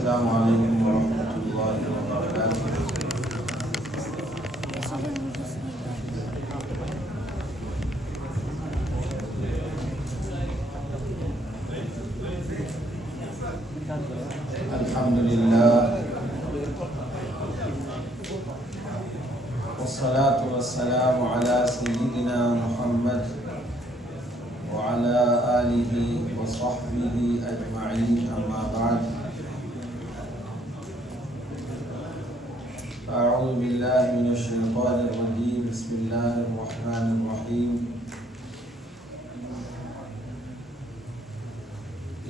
السلام عليكم ورحمة الله وبركاته. الحمد لله والصلاة والسلام على سيدنا محمد وعلى آله وصحبه أجمعين، أما بعد. أعوذ بالله من الشيطان الرجيم. بسم الله الرحمن الرحيم.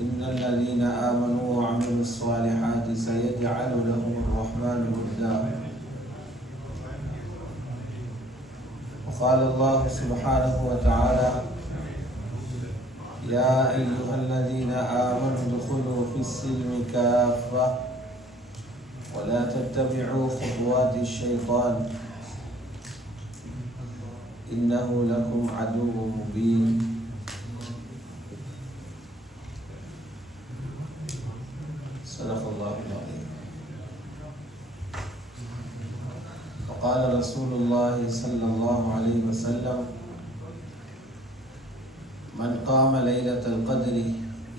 إن الذين آمنوا وعملوا الصالحات سيجعل لهم الرحمن ودا. وقال الله سبحانه وتعالى: يا أيها الذين آمنوا ادخلوا في السلم كافة ولا تتبعوا خطوات الشيطان إنه لكم عدو مبين. صدق الله العظيم. وقال رسول الله صلى الله عليه وسلم: من قام ليلة القدر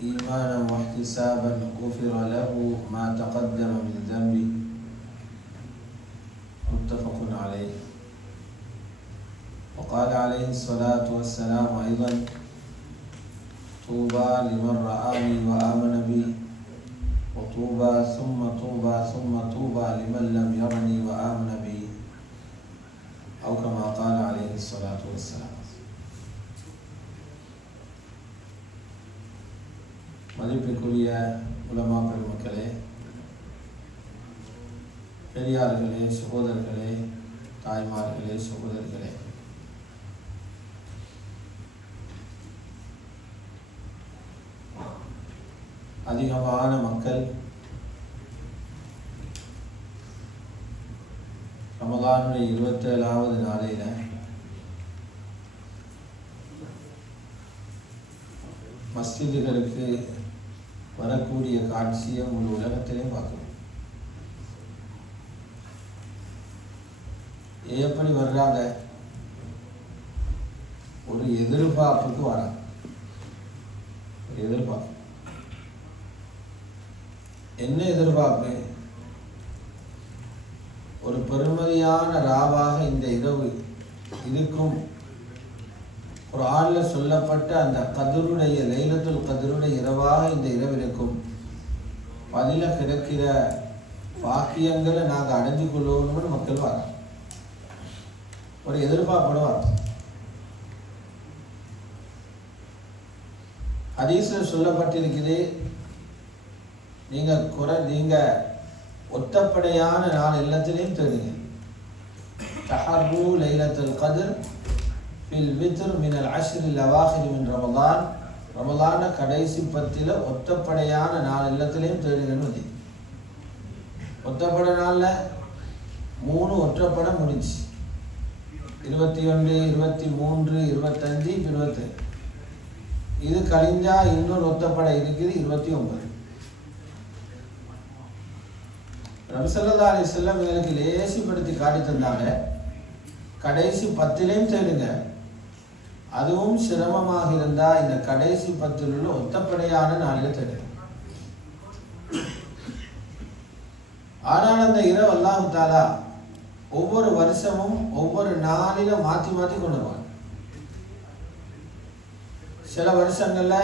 إيمانا واحتسابا غفر له ما تقدم من ذنبه. متفق عليه. وقال عليه الصلاة والسلام أيضا: طوبى لمن رآني وآمن بي، وطوبى ثم طوبى ثم طوبى لمن لم يرني وآمن بي، أو كما قال عليه الصلاة والسلام. மதிப்பிற்குரிய உலமா பெருமக்களே, பெரியார்களே, சகோதரர்களே, தாய்மார்களே, சகோதரர்களே, அதிகமான மக்கள் ரமதானுடைய 27வது நாளையில மஸ்ஜிதுகளுக்கு வரக்கூடிய காட்சியை முழு உலகத்திலையும் பார்க்கணும். எப்படி வர்றாங்க? ஒரு எதிர்பார்ப்புக்கு வராங்க. எதிர்பார்ப்பு என்ன எதிர்பார்ப்பு? ஒரு பெருமதியான ராவாக இந்த இரவு இருக்கும். ஒரு ஆள்ல சொல்லப்பட்ட அந்த கதிருடைய லைலத்துல் கதிருடைய இரவாக இந்த இரவு இருக்கும். பதில கிடைக்கிற பாக்கியங்களை நாங்கள் அடைஞ்சு கொள்ளணும்னு மக்கள் வராங்க. ஒரு எதிர்பார்ப்படுவாங்க. ஹதீஸ்ல சொல்லப்பட்டிருக்குது, நீங்க ஒத்தப்படையான நாள் எல்லாத்திலையும் தேடுங்க. தஹர்ரு லைலத்துல் கத்ர் ஃபில் வித்ர் மினல் அஷ்ரில் அவாஹிர் மின் ரமதான். ரமதான கடைசி 10 ஒத்தப்படையான நாள் எல்லாத்திலையும் தேடுங்கன்னு. ஒத்தப்படை நாள்ல 3 ஒற்றப்படை முடிச்சு. 21, 23, 25, 27. இது கழிஞ்சா இன்னொரு ஒத்தப்படை இருக்குது 29. நபி ஸல்லல்லாஹு அலைஹி வஸல்லம் எங்களுக்கு லேசிப்படுத்தி காட்டி தந்தாங்க. கடைசி 10லையும் தேடுங்க. அதுவும் சிரமமாக இருந்தா இந்த கடைசி 10 உள்ள ஒத்தப்படையான நாளில் தேடுங்க. ஆனால் அந்த இரவு அல்லாஹ் தஆலா ஒவ்வொரு வருஷமும் ஒவ்வொரு நாளில மாற்றி மாற்றி கொண்டு வருவாங்க. சில வருஷங்கள்ல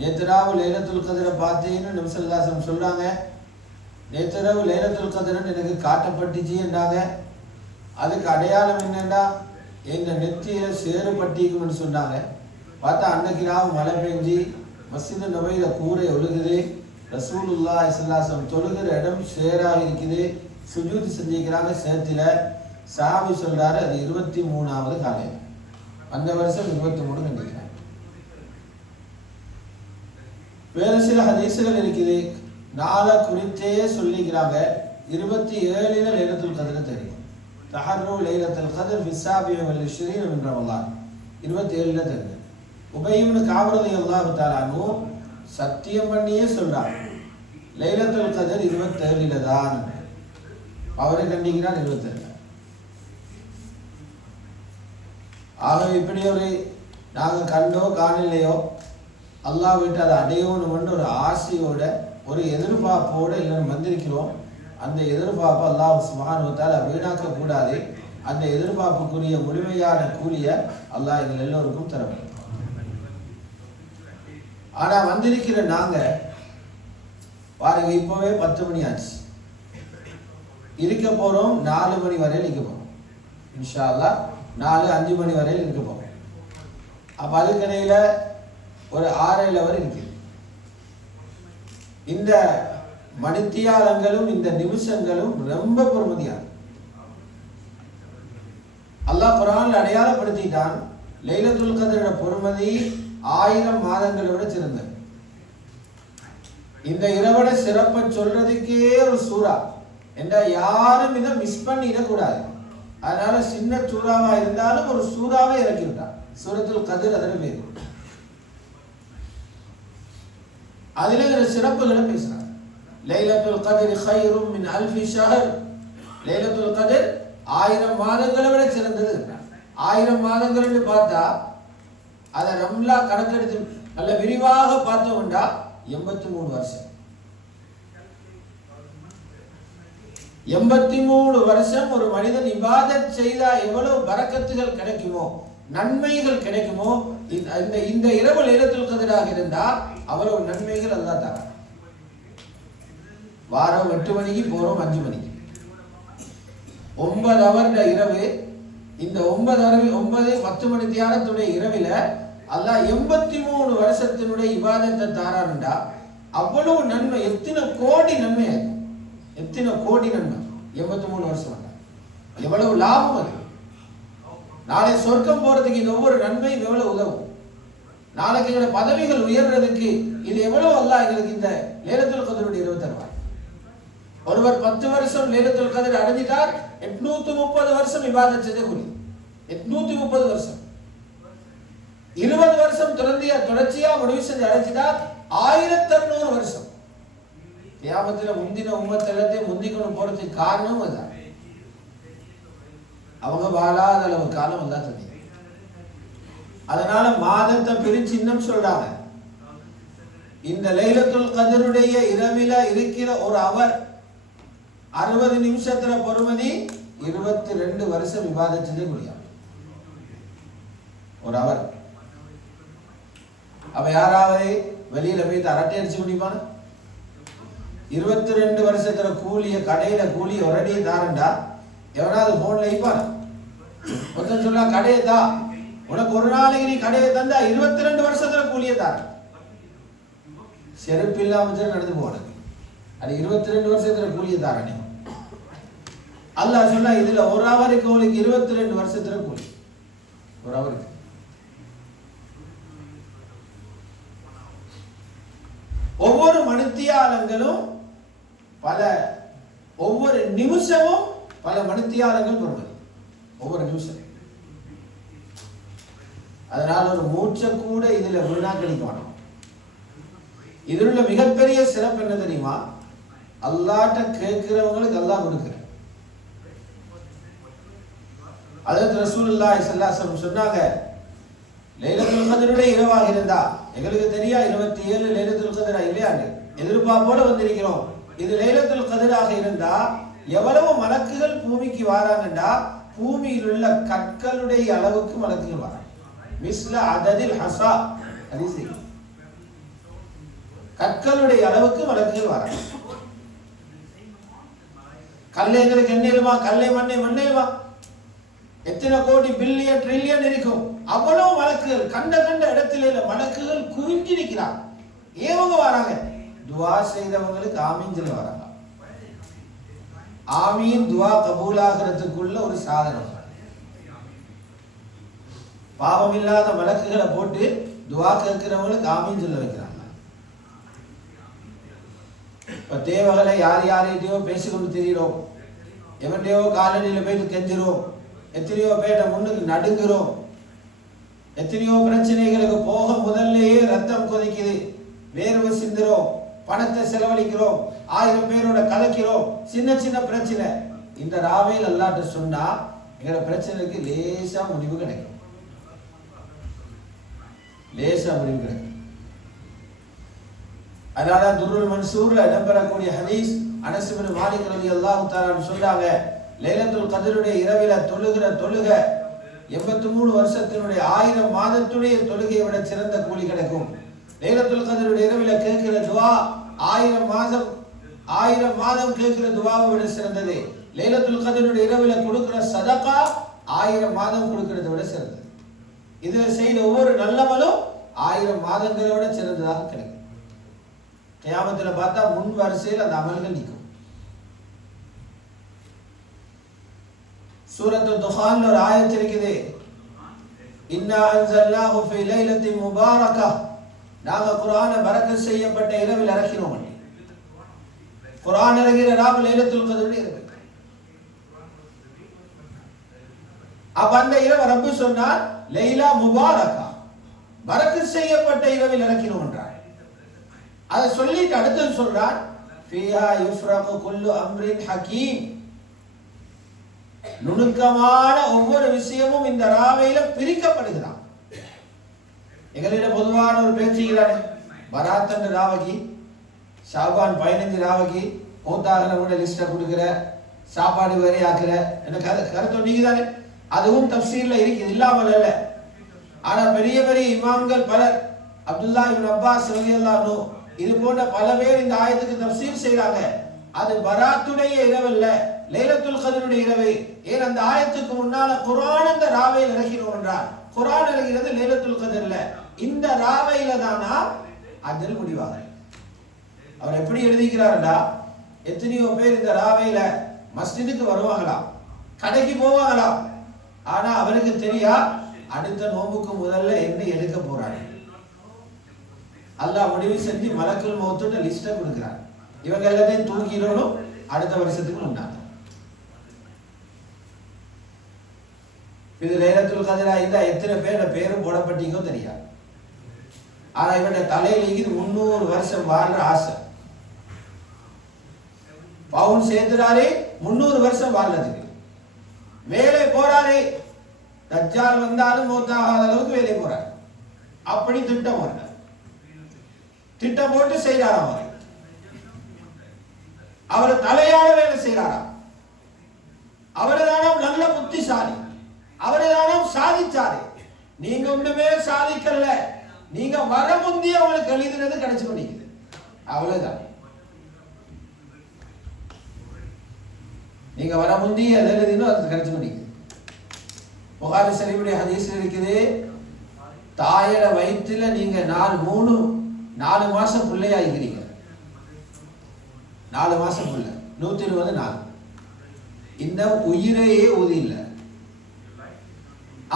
நேத்திராவு லைலத்துல் கத்ரை பார்த்தீங்கன்னு நபி ஸல்லல்லாஹு அலைஹி வஸல்லம் சொல்றாங்க. நேத்திரவு லைலத்துல் கத்ர்னு எனக்கு காட்டப்பட்டுச்சு என்றாங்க. அதுக்கு அடையாளம் என்னன்னா, எங்க நெத்தியில சேறு பட்டிக்கும்னு சொன்னாங்க. பார்த்தா அன்னைக்கு ராவு மழை பெஞ்சு மஸ்ஜிது நபவியில கூரை ஒழுகுது. ரசூலுல்லாஹி ஸல்லல்லாஹு அலைஹி வஸல்லம் தொழுகிற இடம் சேராக இருக்குது. சுஜூத் செஞ்சிக்கிறாங்க சேத்துல. சாபி சொல்றாரு, அது 23வது காலையில். அந்த வருஷம் 23 கண்டிக்கிறாங்க. வேறு சில ஹதீஸ்கள் இருக்குது, நாளை குறித்தே சொல்லிக்கிறாங்க. 27 லைலத்துல் கத்ர் தெரியும். தஹர்ரு லைலத்துல் கத்ர் ஃபி ஸாபிஇ வல் 20 மின் ரமதான். 27 தெரியும். உபை இப்னு கஅப் ரலியல்லாஹு தஆலா அன்ஹு சத்தியம் பண்ணியே சொல்றாங்க, லைலத்துல் கதர் 27 தான். அவரை கண்டிக்கிறார் 27. ஆகவே இப்படி ஒரு நாங்கள் கண்டோ காணலையோ அல்லாஹ் விட்டு அதை அடையணும்னு ஒரு ஆசையோட ஒரு எதிர்பார்ப்போடு எல்லாரும் வந்திருக்கிறோம். அந்த எதிர்பார்ப்பு அல்லாஹ் சுப்ஹானஹு வ தஆலா வீணாக்க கூடாது. அந்த எதிர்பார்ப்புக்குரிய முழுமையான கூலிய அல்லாஹ் எங்கள் எல்லோருக்கும் தர வேண்டும். ஆனா வந்திருக்கிற நாங்க பாருங்க, இப்பவே 10 மணி ஆச்சு, இருக்க போறோம் 4 மணி வரையில் இருக்க போறோம். இன்ஷா அல்லாஹ் 4-5 மணி வரையில் இருக்க போறோம். அப்ப அதுக்கிடையில ஒரு 6-7 வரை இருக்கு. இந்த மணித்தியாலங்களும் இந்த நிமிஷங்களும் ரொம்ப பொறுமதியான அல்லாஹ் குர்ஆன்ல அடையாளப்படுத்திட்டான். லைலத்துல் கத்ரோட பொறுமதி 1000 மாதங்களை விட சிறந்தது. இந்த இரவோட சிறப்பை சொல்றதுக்கே ஒரு சூறா என்றா யாரும் இதை மிஸ் பண்ணிடக்கூடாது. அதனால சின்ன சூறாவா இருந்தாலும் ஒரு சூறாவை இறக்கிவிட்டான். சூரத்துல் கத்ர் அதன் பேர். அதுல ஒரு சிறப்புகளை பேசுறாங்க. லைலத்துல் கத்ர் கைரும் மின் அல்ஃபி ஷஹர். லைலத்துல் கத்ர் 1000 மாதங்களை விட சிறந்தது. 1000 மாதங்கள் பார்த்தா அதை ரம்லா கணக்கெடுத்து நல்ல விரிவாக பார்த்தோம்னா 83 வருஷம். 83 வருஷம் ஒரு மனிதன் இபாதத் செய்தா எவ்வளவு பரக்கத்துகள் கிடைக்குமோ, நன்மைகள் கிடைக்குமோ, இந்த இரவு லைலத்துல் கத்ராக இருந்தா அவ்வளவு நன்மைகள் அல்லாஹ் தரான். வாரம் 8 மணிக்கு போறோம், 5 மணிக்கு 9 ஹவர் இரவு. இந்த 9-10 மணி தியானத்துடைய இரவில அல்லாஹ் 83 வருஷத்தினுடைய இபாதத்தை தாரான்டா அவ்வளவு நன்மை. எத்தனை கோடி நன்மை, எத்தனை கோடி நன்மை 83 வருஷம். எவ்வளவு லாபம் அது. நாளை சொர்க்கம் போறதுக்கு இந்த ஒவ்வொரு நன்மையும் எவ்வளவு உதவும். நாளைக்கு எங்களுடைய பதவிகள் உயர்றதுக்கு இது எவ்வளவு அல்லாஹ் எங்களுக்கு இந்த லைலத்துல் கத்ருடைய இரவு தருவார். ஒருவர் 10 வருஷம் லைலத்துல் கத்ர் அடைஞ்சிட்டார், 830 வருஷம் இபாதத் செய்த கூலி. 830 வருஷம். 20 வருஷம் தொடர்ச்சியா முடிவு செஞ்சு அடைச்சிட்டார், 1600 வருஷம். கியாமத்துல முந்தின உம்மத் எல்லாத்தையும் முந்திக்கணும் போறதுக்கு காரணம் அதான். அவங்க வாழாத அளவு காலம் அல்லா தந்தி. அதனால மாதத்தை பிரிச்சு இன்னும் சொல்றாங்க, இந்த லைலத்துல் கத்ருடைய இரவில இருக்கிற ஒரு அவர் 60 நிமிஷத்துல பொறுமதி 22 வருஷம் இபாதத் செய்ய முடியும் ஒரு அவர். அப்ப யாராவது வெளியில போய் அரட்டை அடிச்சு முடிப்பான? 22 வருஷத்துல கூலிய கடையில கூலி ஒரடியே தாரண்டா எவனாவது போன்ல வைப்பான? ஒருத்தன் சொல்ல கடையை தா, உனக்கு ஒரு நாளைக்கு நீ கடையை தந்தா 22 வருஷத்துல கூலிய தார. செருப்பு இல்லாம நடந்து போன அது 22 வருஷத்துல கூலிய தாரணி. அல்லாஹ் சொன்னா இதுல ஒரு அவருக்கு உங்களுக்கு 22 வருஷத்துல கூலி. ஒரு அவருக்கு ஒவ்வொரு மணித்தியாலங்களும் ஒவ்வொரு நிமிஷமும் பல மணித்தியாலங்கள் வருவது. ஒவ்வொரு நிமிஷம். அதனால ஒரு மூச்சை கூட இதுல வீணாக்கடிக்க மாட்டோம். இதில் உள்ள மிகப்பெரிய சிறப்பு என்ன தெரியுமா? அல்லாஹ்ட்ட கேட்கிறவங்களுக்கு அல்லாஹ் கொடுக்கிற. ஹஜ்ரத் ரசூலுல்லாஹி ஸல்லல்லாஹு அலைஹி வஸல்லம் சொன்னாங்க, லைலத்துல் கத்ருடைய இரவாக இருந்தா எங்களுக்கு தெரியா 27 லைலத்துல் கத்ரா இல்லையான்னு எதிர்பார்ப்போட வந்திருக்கிறோம். இது லைலத்துல் கத்ராக இருந்தா எவ்வளவு மலக்குகள் பூமிக்கு வராங்கண்டா பூமியில் உள்ள கற்களுடைய அளவுக்கு மலக்குகள் வராங்க. மிஸ்ல அததில் ஹஸா, ஹதீஸ். கற்களுடைய அளவுக்கு மலக்குகள் வராங்க. கல்லை எங்களுக்கு எண்ணிலுமா? கல்லை மண்ணை எத்தனை கோடி பில்லியன் ட்ரில்லியன் இருக்கும். அவ்வளவு மலக்குகள் கண்ட இடத்திலே மலக்குகள் குவிஞ்சி நிற்கிறாங்க. ஏவங்க வராங்க? துவா செய்தவங்களுக்கு ஆமீன் சொல்ல வராங்க. ஆமீன் துவா கபூலாகிறதுக்குள்ள ஒரு சாதனம். பாவம் இல்லாத மலக்குகளை போட்டு துவா கேட்கிறவங்களுக்கு ஆமீன் சொல்ல வைக்கிறாங்க. இப்ப தேவகளை யாரையோ பேசிக்கொண்டு தெரிகிறோம், எவன்டையோ காலடியில் போயிட்டு கெஞ்சிரும், எத்தனையோ பேட்ட முன்னுக்கு நடுங்குறோம், எத்தனையோ பிரச்சனைகளுக்கு போக முதல்லையே ரத்தம் கொதிக்குது, வேர்வை சிந்துறோம், பணத்தை செலவழிக்கிறோம், 1000 பேரோட கதைக்கிறோம், சின்ன சின்ன பிரச்சனை. இந்த ராவையில் அல்லாஹ்ட்ட சொன்னா எங்களோட பிரச்சனைக்கு லேசா முடிவு கிடைக்கும், லேசா முடிவு கிடைக்கும். அதனால துர்ருல் மன்சூர்ல இடம்பெறக்கூடிய ஹதீஸ், அனஸ் இப்னு மாலிக் ரலியல்லாஹு தஆலா சொல்றாங்க, லைலத்துல் கத்ருடைய இரவில தொழுகிற தொழுகை 83 வருஷத்தினுடைய 1000 மாதத்துடைய தொழுகையை விட சிறந்த கூலி கிடைக்கும். லைலத்துல் கத்ருடைய இரவில கேட்கிற துஆ 1000 மாதம் கேட்கிற துஆவை விட சிறந்தது. லைலத்துல் கத்ருடைய இரவில கொடுக்கிற சதகா 1000 மாதம் கொடுக்கிறதை விட சிறந்தது. இதுல செய்த ஒவ்வொரு நல்லவனும் 1000 மாதங்களை விட சிறந்ததாக கிடைக்கும். கியாமத்துல பார்த்தா முன் வரிசையில் அந்த அமல்கள் நிற்கும். சூரத்து துஹான்ல ஒரு ஆயத்து இருக்குது, இன்னா அன்ஸல்னாஹு ஃபீ லைலத்தின் முபாரகா, நாங்க குர்ஆனை பரக்கத் செய்யப்பட்ட இரவில் இறக்கினோம். குர்ஆன் இறங்கிற ராவு லைலத்துல் கத்ருடைய இரவு. அப்ப அந்த இரவு ரப்பு சொன்னார் லைலா முபாரகா, பரக்கத் செய்யப்பட்ட இரவில் இறக்கினோம் என்றார். அதை சொல்லிட்டு அடுத்து சொல்றான், ஃபீஹா யுஃப்ரகு குல்லு அம்ரின் ஹகீம், நுணுக்கமான ஒவ்வொரு விஷயமும் இந்த ராவையில பிரிக்கப்படுகிறான். எங்களிடம் பொதுவான ஒரு பேச்சுகிறானே, பராத்தன் ராவகி, ஷாபான் 15 ராவகி, மூத்தாகிறவங்களோட லிஸ்ட கொடுக்கிற, சாப்பாடு வேற ஆக்குற, என்ன கருத்து நீங்க தானே. அதுவும் தப்சீர்ல இருக்குது, இல்லாமல் அல்ல. ஆனா பெரிய பெரிய இமாம்கள் பலர், அப்துல்லா இப்னு அப்பாஸ் ரலியல்லாஹு அன்ஹு, இது போன்ற பல பேர் இந்த ஆயத்துக்கு தப்சீர் செய்றாங்க. அது பராத்துடைய இரவு இல்ல, லைலத்துல் கத்ருடைய இரவு. ஏன் அந்த ஆயத்துக்கு முன்னால குர்ஆன் அந்த ராவையில் இறக்கினோம் என்றார். குர்ஆன் இறங்கிறது லைலத்துல் கத்ர்ல. இந்த ராவையில தானா அஜல் முடிவாக. அவர் எப்படி எழுதிக்கிறார்டா, எத்தனையோ பேர் இந்த ராவையில மஸ்ஜிதுக்கு வருவாங்களாம், கடைக்கு போவாங்களாம். ஆனா அவருக்கு தெரியா அடுத்த நோம்புக்கு முதல்ல என்ன எடுக்க போறாரு. அல்லாஹ் முடிவு செஞ்சு மலக்குல் மௌத்தோட லிஸ்ட கொடுக்கிறார். இவங்க எல்லாத்தையும் தூக்கிடணும் அடுத்த வருஷத்துக்கு முன்னாடி. இது லைலத்துல் கத்ரா இருந்தா எத்தனை பேர் பேரும் போடப்பட்டீங்கோ தெரியாது. ஆனா இவங்க தலையில 300 வருஷம் வாழ்ற ஆசை. பவுன் சேர்த்துறாரு 300 வருஷம் வாழ்றதுக்கு. வேலை போறாரு, தஜ்ஜால் வந்தாலும் மௌத்தாகாத அளவுக்கு வேலை போறாரு. அப்படி திட்டம் வரல, திட்டம் போட்டு செய்யறாராம். அவர் தலையால வேலை செய்யறாராம். அவர்தானும் நல்ல புத்திசாலி, அவர்தானும் சாதிச்சாரு. நீங்க ஒண்ணுமே சாதிக்கல, நீங்க வர முந்தி அவங்களுக்கு எழுதினது கிடைச்சு கொண்டிருக்குது, அவ்வளவுதான். நீங்க வர முந்தி எது எழுதினோ அது கிடைச்சு கொண்டிருக்குது. புகாரி ஷரீஃபுடைய ஹதீஸ் இருக்குது, தாயர வயிற்றுல நீங்க 4 மாசம் பிள்ளையாகிறீங்க. 4 மாசம் பிள்ளை, 120 நாள். இந்த உயிரையே ஊதி இல்லை.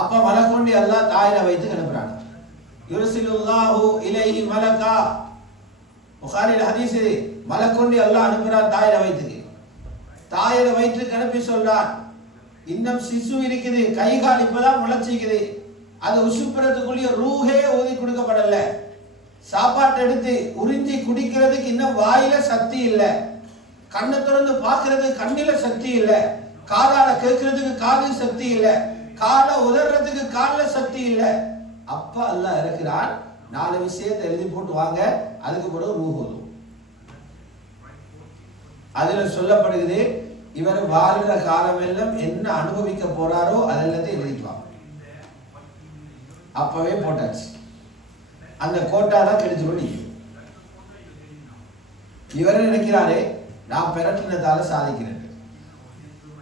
அப்ப மலக்கொண்டு அல்லாஹ் தாயர வயிற்றுக்கு அனுப்புறாங்க. யுர்சிலுல்லாஹு இலைஹி மலகா, புகாரில ஹதீஸ் இது. மலக்கொண்டு அல்லாஹ் அனுப்புறான் தாயர வயிற்றுக்கு. தாயர வயிற்றுக்கு அனுப்பி சொல்றான், இன்னும் சிசு இருக்குது, கை கால் இப்பதான் முளைச்சிக்குது, அது உசுப்புறதுக்குள்ளேயே ரூஹே ஊதி கொடுக்கப்படல. சாப்பாட்டு எடுத்து உறிஞ்சி குடிக்கிறதுக்கு இன்னும் வாயில சக்தி இல்லை, கண்ணை திறந்து பார்க்கறதுக்கு கண்ணில சக்தி இல்லை, காதால கேட்கறதுக்கு காது சக்தி இல்லை, காலை உதறதுக்கு கால சக்தி இல்லை. அப்ப அல்லாஹ் இருக்கிறான், 4 விஷயத்தை எழுதி போட்டு வாங்க, அதுக்கு பிறகு ரூஹ் ஊதும். அதுல சொல்லப்படுகிறது, இவர் வாழ்கிற காலம் எல்லாம் என்ன அனுபவிக்க போறாரோ அதெல்லாத்தையும் எழுதிக்குவாங்க. அப்பவே போட்டாச்சு, அந்த கோட்டாதான் கிடைச்சு கொண்டு. இவரை நினைக்கிறாரே நான் பெறட்டினதால சாதிக்கிறேன்.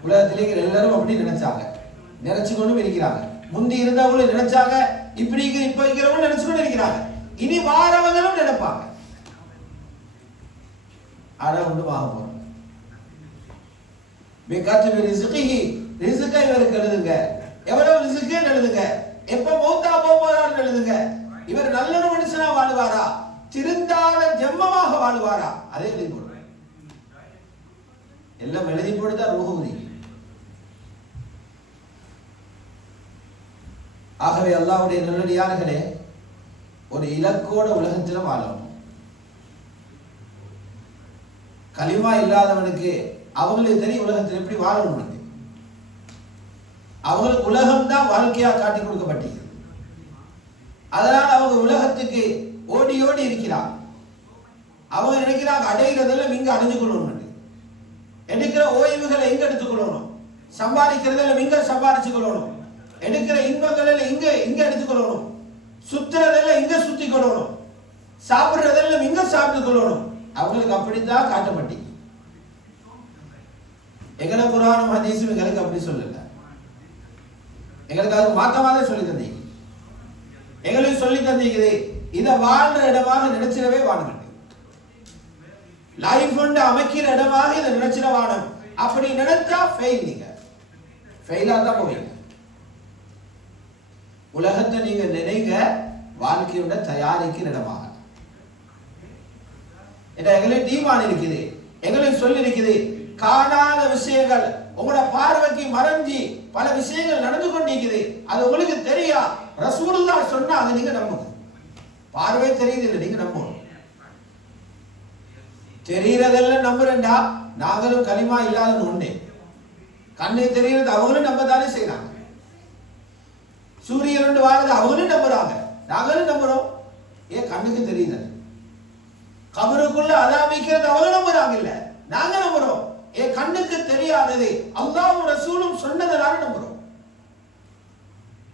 உலகத்திலே எல்லாரும் அப்படி நினைச்சாங்க, நினைச்சு கொண்டு இருக்கிறாங்க. முந்தி இருந்தவங்களும் நினைச்சாங்க, இப்படி இப்ப இருக்கிறவங்க நினைச்சு கொண்டு இருக்கிறாங்க, இனி வாரவங்களும் நினைப்பாங்க. ஆனா ஒன்றும் ஆக போறோம். ரிஸ்கை இவருக்கு எழுதுங்க, எவ்வளவு ரிஸ்க்கு எழுதுங்க, எப்ப மௌத்தா போறான்னு எழுதுங்க. இவர் நல்ல ஒரு மனுஷனா வாழுவாரா, திருந்தாத ஜென்மமாக வாழுவாரா, அதே எழுதி போடுங்க. எல்லாம் எழுதி போடுதா ரூஹுதி. ஆகவே அல்லாஹ்வுடைய நல்லடியார்களே, ஒரு இலக்கோட உலகத்தில் வாழணும். கலிமா இல்லாதவனுக்கு அவங்களுக்கு தெரியும் உலகத்தில் எப்படி வாழணும். அவங்களுக்கு உலகம் தான் வாழ்க்கையா காட்டி கொடுக்கப்பட்டது. அதனால் அவங்க உலகத்துக்கு ஓடி ஓடி இருக்கிறார். அவங்க நினைக்கிறாங்க அடைகிறதெல்லாம் இங்க அடைஞ்சு கொள்ளணும், எடுக்கிற ஓய்வுகளை எங்க எடுத்துக்கொள்ளணும், சம்பாதிக்கிறதெல்லாம் இங்க சம்பாதிச்சு கொள்ளணும், எடுக்கிற இன்பங்கள் இங்க இங்க எடுத்துக்கொள்ளணும், சுத்துறதெல்லாம் இங்க சுத்தி கொள்ளணும், சாப்பிடுறதெல்லாம் இங்க சாப்பிட்டு கொள்ளணும். அவங்களுக்கு அப்படித்தான் காட்டப்பட்டீங்க. எங்களை குர்ஆனும் ஹதீஸும் எங்களுக்கு அப்படி சொல்லல. எங்களுக்கு அது மாத்தமாக சொல்லி தந்தீங்க. எங்களுக்கு சொல்லி தந்தீங்க இதை வாழ்ற இடமாக நினைச்சிடவே வாழுங்க. லைஃப் ஒன்று அமைக்கிற இடமாக இதை நினைச்சிட வாழும். அப்படி நினைச்சா ஃபெயில். நீங்க ஃபெயிலா தான் போவீங்க. உலகத்தை நீங்க நினைங்க வாழ்க்கையோட தயாரிக்கிற இடமாக. எங்களுக்கு ஈமான் இருக்குது, எங்களுக்கு சொல்லி இருக்குது. காணாத விஷயங்கள் உங்களோட பார்வைக்கு மறைஞ்சி பல விஷயங்கள் நடந்து கொண்டிருக்குது. அது உங்களுக்கு தெரியா, ரசூலுல்லாஹ் சொன்னாங்க, நீங்க நம்புங்க. பார்வை தெரியுது இல்லை, நீங்க நம்பணும். தெரியறதெல்லாம் நம்புறேன்டா, நாங்களும் கலிமா இல்லாத ஒண்ணே. கண்ணுக்கு தெரிகிறது அவங்களும் நம்பதானே செய்யறாங்க. சூரியன் வாரது அவங்களும் நம்புறாங்க, நாங்களும் நம்புறோம். ஏன் கண்ணுக்கு தெரியுது. கபருக்குள்ள அதாமிக்கிறது அவங்க நம்புறாங்க இல்ல, நாங்க நம்புறோம். ஏன் கண்ணுக்கு தெரியாதது அல்லாஹ்வும் ரசூலும் சொன்னதனால நம்புறோம்.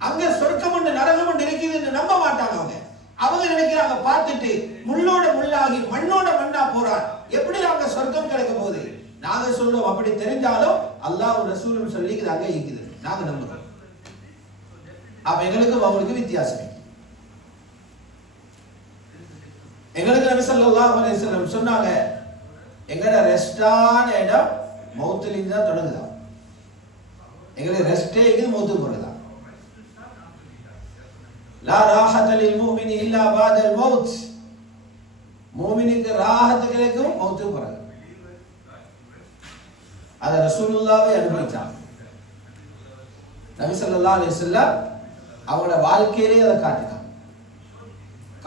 அங்க சொர்க்கம் ஒன்று நரகம் ஒன்று இருக்குதுன்னு நம்ப மாட்டாங்க. அவங்க நினைக்கிறாங்க பார்த்துட்டு முள்ளோட முள்ளாகி மண்ணோட மண்ணா போறார், எப்படி நாங்க சொர்க்கம் கிடைக்க போகுது. நாங்க சொல்றோம் அப்படி தெரிஞ்சாலும் அல்லாஹ்வும் ரசூலும் சொல்லி அங்க இருக்குது, நாங்க நம்புறோம். அப்ப எங்களுக்கு அவங்களுக்கு வித்தியாசம். எங்களுக்கு நபி ஸல்லல்லாஹு அலைஹி வஸல்லம் சொன்னாங்க, எங்கட ரெஸ்டான இடம் மௌத்திலிருந்து தான் தொடங்குதான். எங்களுக்கு ரெஸ்டே இது மௌத்து போறதுதான். லா ராஹத லில் முஃமினி இல்லா பாதல் மௌத். முஃமினுக்கு ராஹத் கிடைக்கும் மௌத்து போறது. அத ரசூலுல்லாஹ்வே அனுபவிச்சாங்க. நபி ஸல்லல்லாஹு அலைஹி வஸல்லம் அவங்களோட வாழ்க்கையிலே அதை காட்டினாங்க.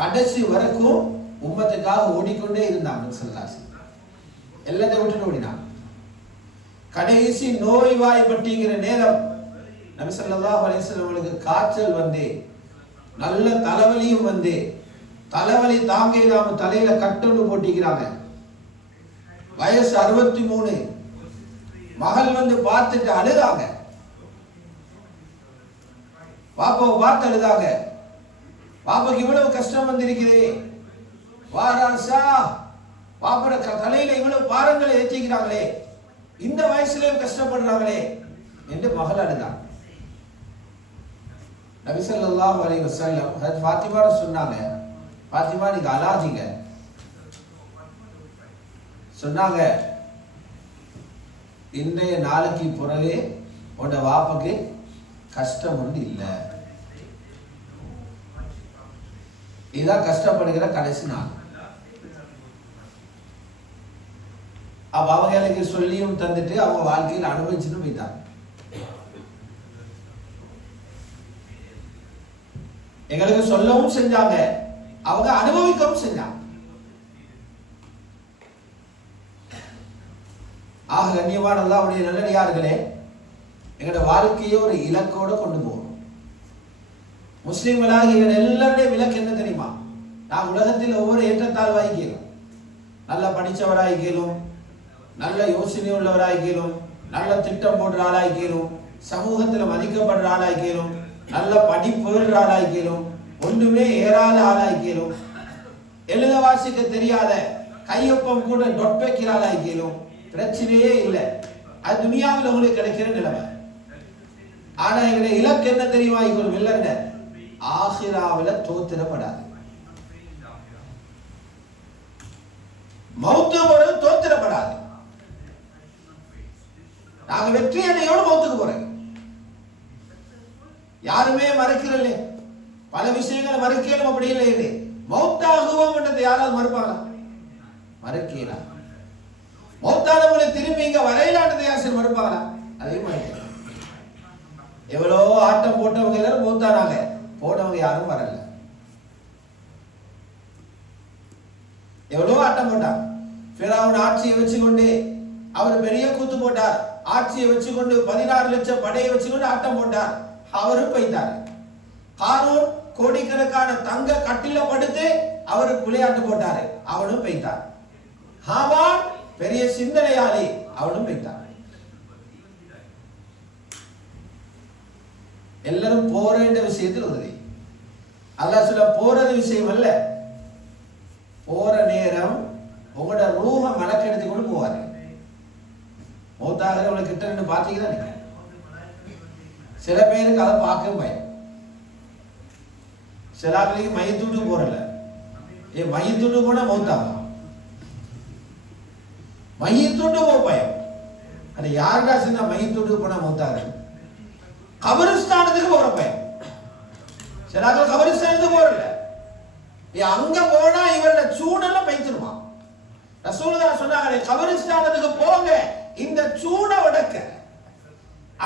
கடைசி வரைக்கும் உம்மத்துக்காக ஓடிக்கொண்டே இருந்தாங்க. நபி ஸல்லல்லாஹு அலைஹி வஸல்லம் எல்லாத்தையும் விட்டுட்டு ஓடினாங்க. கடைசி நோய்வாய்ப்பட்டிருக்கிற நேரம் நபி ஸல்லல்லாஹு அலைஹி வஸல்லம் அவங்களுக்கு காய்ச்சல் வந்து நல்ல தலைவலியும் வந்து தலைவலி தாங்க இல்லாம தலையில கட்டொன்று போட்டிக்கிறாங்க. வயசு 63. மகள் வந்து பார்த்துட்டு அழுதாங்க. பாப்பாவை பார்த்து அழுதாங்க. பாப்பாக்கு இவ்வளவு கஷ்டம் வந்திருக்குது, வாராசா பாப்பட தலையில இவ்வளவு பாரங்களை ஏற்றிக்கிறாங்களே, இந்த வயசுலயும் கஷ்டப்படுறாங்களே என்று மகள் அழுதாங்க. நபி ஸல்லல்லாஹு அலைஹி வஸல்லம் ஹஜ்ரத் ஃபாத்திமா சொன்னாங்க, ஃபாத்திமா நீங்க அழாதீங்க. சொன்னாங்க, இன்றைய நாளைக்கு பிறகு உன்னோட வாப்பக்கு கஷ்டம் ஒன்று இல்லை. இதான் கஷ்டப்படுகிற கடைசி நாள். அப்ப அவங்களுக்கு சொல்லியும் தந்துட்டு அவங்க வாழ்க்கையில் அனுபவிச்சுன்னு போயிட்டாங்க. எங்களுக்கு சொல்லவும் செஞ்சாங்க, அவங்க அனுபவிக்கவும் செஞ்சாங்க. ஆக கண்ணியமான அல்லாஹ்வுடைய நல்லடியார்களே, எங்களோட வாழ்க்கையை ஒரு இலக்கோட கொண்டு போகணும். முஸ்லிம்களாக எங்கள் எல்லாருடைய இலக்கு என்ன தெரியுமா? நான் உலகத்தில் ஒவ்வொரு ஏற்றத்தாழ்வாய்க்கிறோம். நல்ல படித்தவராய்க்கிறோம், நல்ல யோசனை உள்ளவராய்க்கிறோம், நல்ல திட்டம் போடுற ஆளாய்க்கிறோம், சமூகத்தில் மதிக்கப்படுற ஆளாய்க்கிறோம், நல்ல படிப்புகிற ஆளாய்க்கிறோம், ஒன்றுமே ஏறாத ஆளாய்க்கிறோம், எழுத வாசிக்க தெரியாத கையொப்பம் கூட டொட் வைக்கிற ஆளாய்க்கிறோம். பிரச்சனையே இல்லை, அது துனியாவில் உங்களுக்கு கிடைக்கிற நிலைமை. ஆனா எங்களுடைய இலக்கு என்ன தெரியுமா? இவங்க இல்லைங்க, ஆகிராவில் தோத்திரப்படாது. மௌத்து போறது தோத்திரப்படாது. நாங்க வெற்றி அடையோடு மௌத்துக்கு போறோம். யாருமே மறக்கிறல்ல, பல விஷயங்களை மறுக்கலும். அப்படி இல்லை, மௌத்தாகுவோம் என்றதை யாராவது மறுப்பாங்களா? மறுக்கலாம். மௌத்தானவங்களை திரும்பி இங்க வரையிலாண்டதை யாரும் மறுப்பாங்களா? அதே மாதிரி எவ்வளோ ஆட்டம் போட்டவங்க எல்லாரும் மௌத்தானாங்க, போனவங்க யாரும் வரல. எவ்வளோ ஆட்டம் போட்டாங்க. ஃபிரௌன் ஆட்சியை வச்சுக்கொண்டு அவர் பெரிய கூத்து போட்டார். ஆட்சியை வச்சுக்கொண்டு 16 லட்சம் படையை வச்சுக்கொண்டு ஆட்டம் போட்டார். அவரும் போய்த்தார். காரூன் கோடிக்கணக்கான தங்க கட்டில படுத்து அவரு விளையாட்டு போட்டாரு. அவனும் போய்த்தார். ஹாமான் பெரிய சிந்தனையாளி. அவனும் போய்த்தார். எல்லாரும் போற விஷயத்தில் உறுதி. அல்லாஹ் சொல்ல போறது விஷயம் அல்ல, போற நேரம் உங்களோட ரூஹ மலக்கெடுத்து கொண்டு போவாரு. மௌத்தாக உங்களுக்கு கிட்ட நின்று பார்த்தீங்கன்னா நீங்க சில பேருக்கு அதை பார்க்க பயம். சில ஆளுக்கு மையத்தூட்டு போறல, மையத்தூட்டு போனா மௌத்தாகும். மையத்தூட்டு போ பயம். அது யாருக்கா சொன்னா மையத்தூட்டு போனா மௌத்தாரு? கபரிஸ்தானத்துக்கு போற பயம். சில ஆட்கள் கபரிஸ்தானத்துக்கு போறல, அங்க போனா இவரோட சூடெல்லாம் பைத்திருவான். ரசூலுல்லாஹ் சொன்னாங்க கபரிஸ்தானத்துக்கு போங்க, இந்த சூட உடக்க.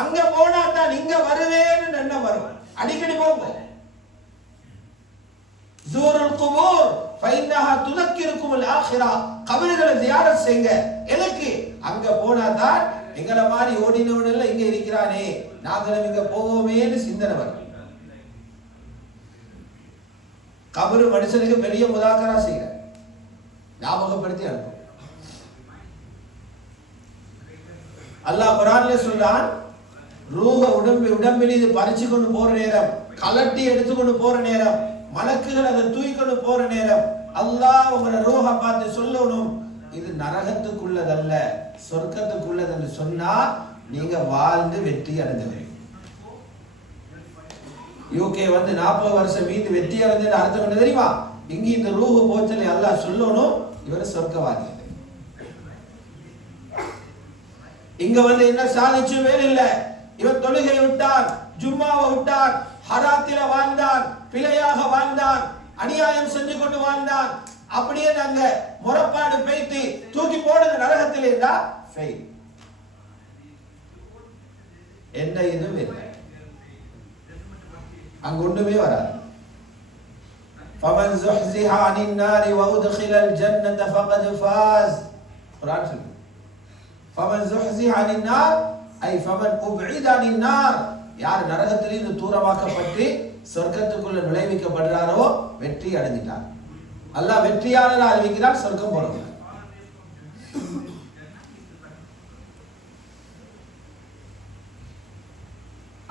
அங்க போனா தான் இங்க வருவேன்னு என்ன வரும். அடிக்கடி போங்க. ஜூருல் குபூர் ஃபைன்னஹா துதக்கிருக்குமுல் ஆখিরা. கபர்களை ஜியாரத் செய்யுங்க. எதுக்கு? அங்க போனா தான் எங்களை மாதிரி ஓடினவன் எல்லாம் இங்க இருக்கிறானே, நாங்களும் இங்க போவோமேன்னு சிந்தனை வரும். கபரு மனுஷனுக்கு பெரிய முதாக்கரா செய்ய ஞாபகப்படுத்தி அனுப்பும். அல்லாஹ் குர்ஆன்ல சொல்றான், ரூஹ உடம்பில் இது பறிச்சு கொண்டு போற நேரம், கலட்டி எடுத்துக்கொண்டு போற நேரம், மலக்குகள் அதை தூக்கிக்கொண்டு போற நேரம் அல்லாஹ் உங்களோட ரூஹ பார்த்து சொல்லணும், இது நரகத்துக்குள்ளதல்ல சொர்க்கத்துக்குள்ளதுன்னு சொன்னா நீங்க வாழ்ந்து வெற்றி அடைந்தவர்கள். யூகே 40 வருஷம் மீது வெற்றி அடைஞ்சது அர்த்தம் என்ன தெரியுமா? இங்க இந்த ரூஹு போச்சலை அல்லாஹ் சொல்லணும், இவர் சொர்க்கவாதி. இங்க என்ன சாதிச்சு வேறு இல்ல. இவன் தொழுகை விட்டான், ஜும்மாவை விட்டான், ஹராத்தில வாழ்ந்தான், பிழையாக வாழ்ந்தான், அநியாயம் செஞ்சு கொண்டு வாழ்ந்தான். அப்படியே நாங்க முறப்பாடு பேய்த்து தூக்கி போடுங்க நரகத்தில் இருந்தா ஃபெயில். என்ன இதுவும் இல்லை, அங்க ஒண்ணுமே வராது. فمن زحزح عن النار وادخل الجنة فقد فاز. குர்ஆன் சொல்லுது فمن زحزح عن النار اي فمن ابعد عن النار. யார் நரகத்திலிருந்து தூரமாக்கப்பட்டு சொர்க்கத்துக்குள்ள நுழைவிக்கப்படுறாரோ வெற்றி அடைஞ்சிட்டார். அல்லாஹ் வெற்றியாளர் அறிவிக்கிறார், சொர்க்கம் போறவங்க.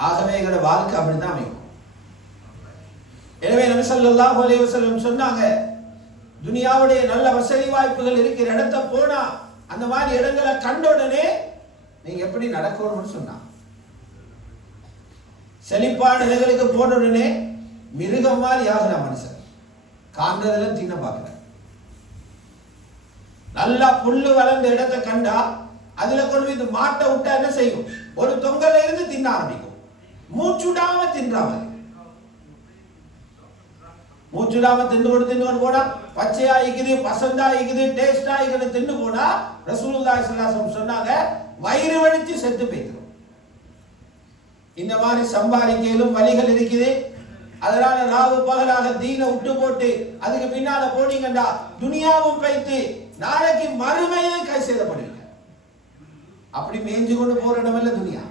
ஆகவே எங்களோட வாழ்க்கை அப்படித்தான் அமையும். எனவே நபி ஸல்லல்லாஹு அலைஹி வஸல்லம் சொன்னாங்க, துனியாவுடைய நல்ல வசதி வாய்ப்புகள் இருக்கிற இடத்த போனா அந்த மாதிரி இடங்களை கண்ட உடனே நீங்க எப்படி நடக்கணும்னு சொன்னா, செழிப்பான இடங்களுக்கு போன உடனே மிருகம் மாதிரி ஆகிற மனுஷன் காண்றதெல்லாம் தின்ன பார்க்கிற. நல்லா புல்லு வளர்ந்த இடத்தை கண்டா அதுல கொண்டு போய் மாட்டை விட்டா என்ன செய்யும்? ஒரு தொங்கல இருந்து தின்ன ஆரம்பிக்கும். மூச்சுடாம தின்றாம, மூச்சுடாம தின்னு போனா பச்சையா இருக்குது, பசந்தா இருக்குது, டேஸ்டா இருக்குது தின்னு போனா ரசூலுல்லாஹி ஸல்லல்லாஹு அலைஹி வஸல்லம் சொன்னாங்க, வயிறு வலிச்சு செத்து போயிடும். இந்த மாதிரி சம்பாதிக்கலும் வழிகள் இருக்குது. அதனால ராவு பகலாக தீன விட்டு போட்டு அதுக்கு பின்னால போனீங்கடா துனியாவும் பைத்து நாளைக்கு மறுமையை கை சேதப்படுவீங்க. அப்படி மேய்ஞ்சு கொண்டு போற இடமெல்லாம் துனியா.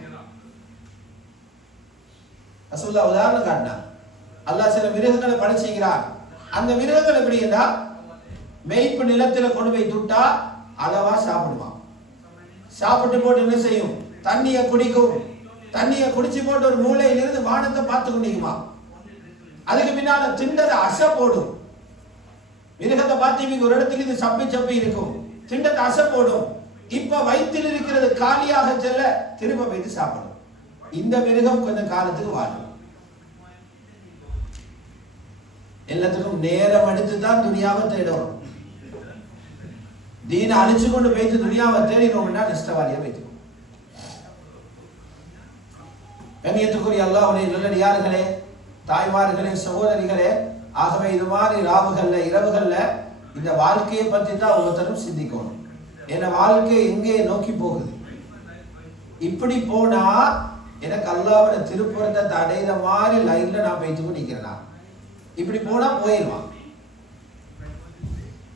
ரசூலுல்லாஹ் உதாரணம் காட்டினார். அல்லாஹ் சில மிருகங்களை படைச்சிக்கிறார். அந்த மிருகங்கள் எப்படின்னா மேய்ப்பு நிலத்துல கொண்டு போய் துட்டா அளவா சாப்பிடுமா. சாப்பிட்டு போட்டு என்ன செய்யும்? தண்ணியை குடிக்கும். தண்ணியை குடிச்சு போட்டு ஒரு மூலையிலிருந்து வானத்தை பார்த்து கொண்டிருக்குமா. அதுக்கு பின்னால திண்டதை அசை போடும். மிருகத்தை பார்த்து ஒரு இடத்துல இது சப்பி சப்பி இருக்கும், திண்டத்தை அசை போடும். இப்ப வயிற்றில் இருக்கிறது காலியாக செல்ல திரும்ப போய் சாப்பிடும். இந்த மிருகம் கொஞ்சம் காலத்துக்கு வாழும். எல்லாத்துக்கும் நேரம் எடுத்து தான் துனியாவை தேடணும். தீன அழிச்சு கொண்டு போயிட்டு துனியாவை தேடினோம்னா நஷ்டவாதியா வைத்துக்கணும். கண்ணியத்துக்குரிய அல்லாஹ்வுடைய நல்லடியார்களே, தாய்மார்களே, சகோதரிகளே, ஆகவே இது மாதிரி ராவுகள்ல இரவுகள்ல இந்த வாழ்க்கையை பற்றி தான் ஒவ்வொருத்தரும் சிந்திக்கணும். ஏன்னா வாழ்க்கை எங்கே நோக்கி போகுது? இப்படி போனா எனக்கு அல்லாஹ்வோட திருப்புறத்தை அடைகிற மாதிரி லைன்ல நான் பேசிட்டு நிக்கிறேன். இப்படி போனா போயிடுவான்.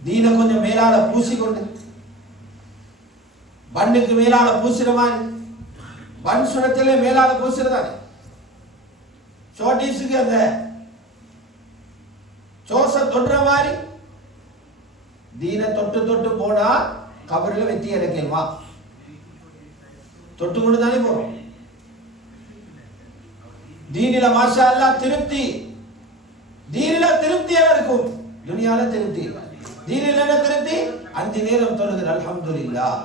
தீன கொஞ்சம் மேலால பூசிக்கொண்டு பண்ணுக்கு மேலால பூசுற மாதிரி, பன் சுரத்திலே மேலால பூசுறதானே. சோட்டீஸுக்கு அந்த சோச தொடுற மாதிரி தீன தொட்டு தொட்டு போனா கபரில் வெற்றி இறக்கேமா, தொட்டு கொண்டு தானே போறோம். தீனில மாஷா அல்லாஹ் திருப்தி, தீனில திருப்தியா இருக்கும், துனியால திருப்தி. தீனில என்ன திருப்தி? 5 நேரம் தொழுது அல்ஹம்துலில்லாஹ்,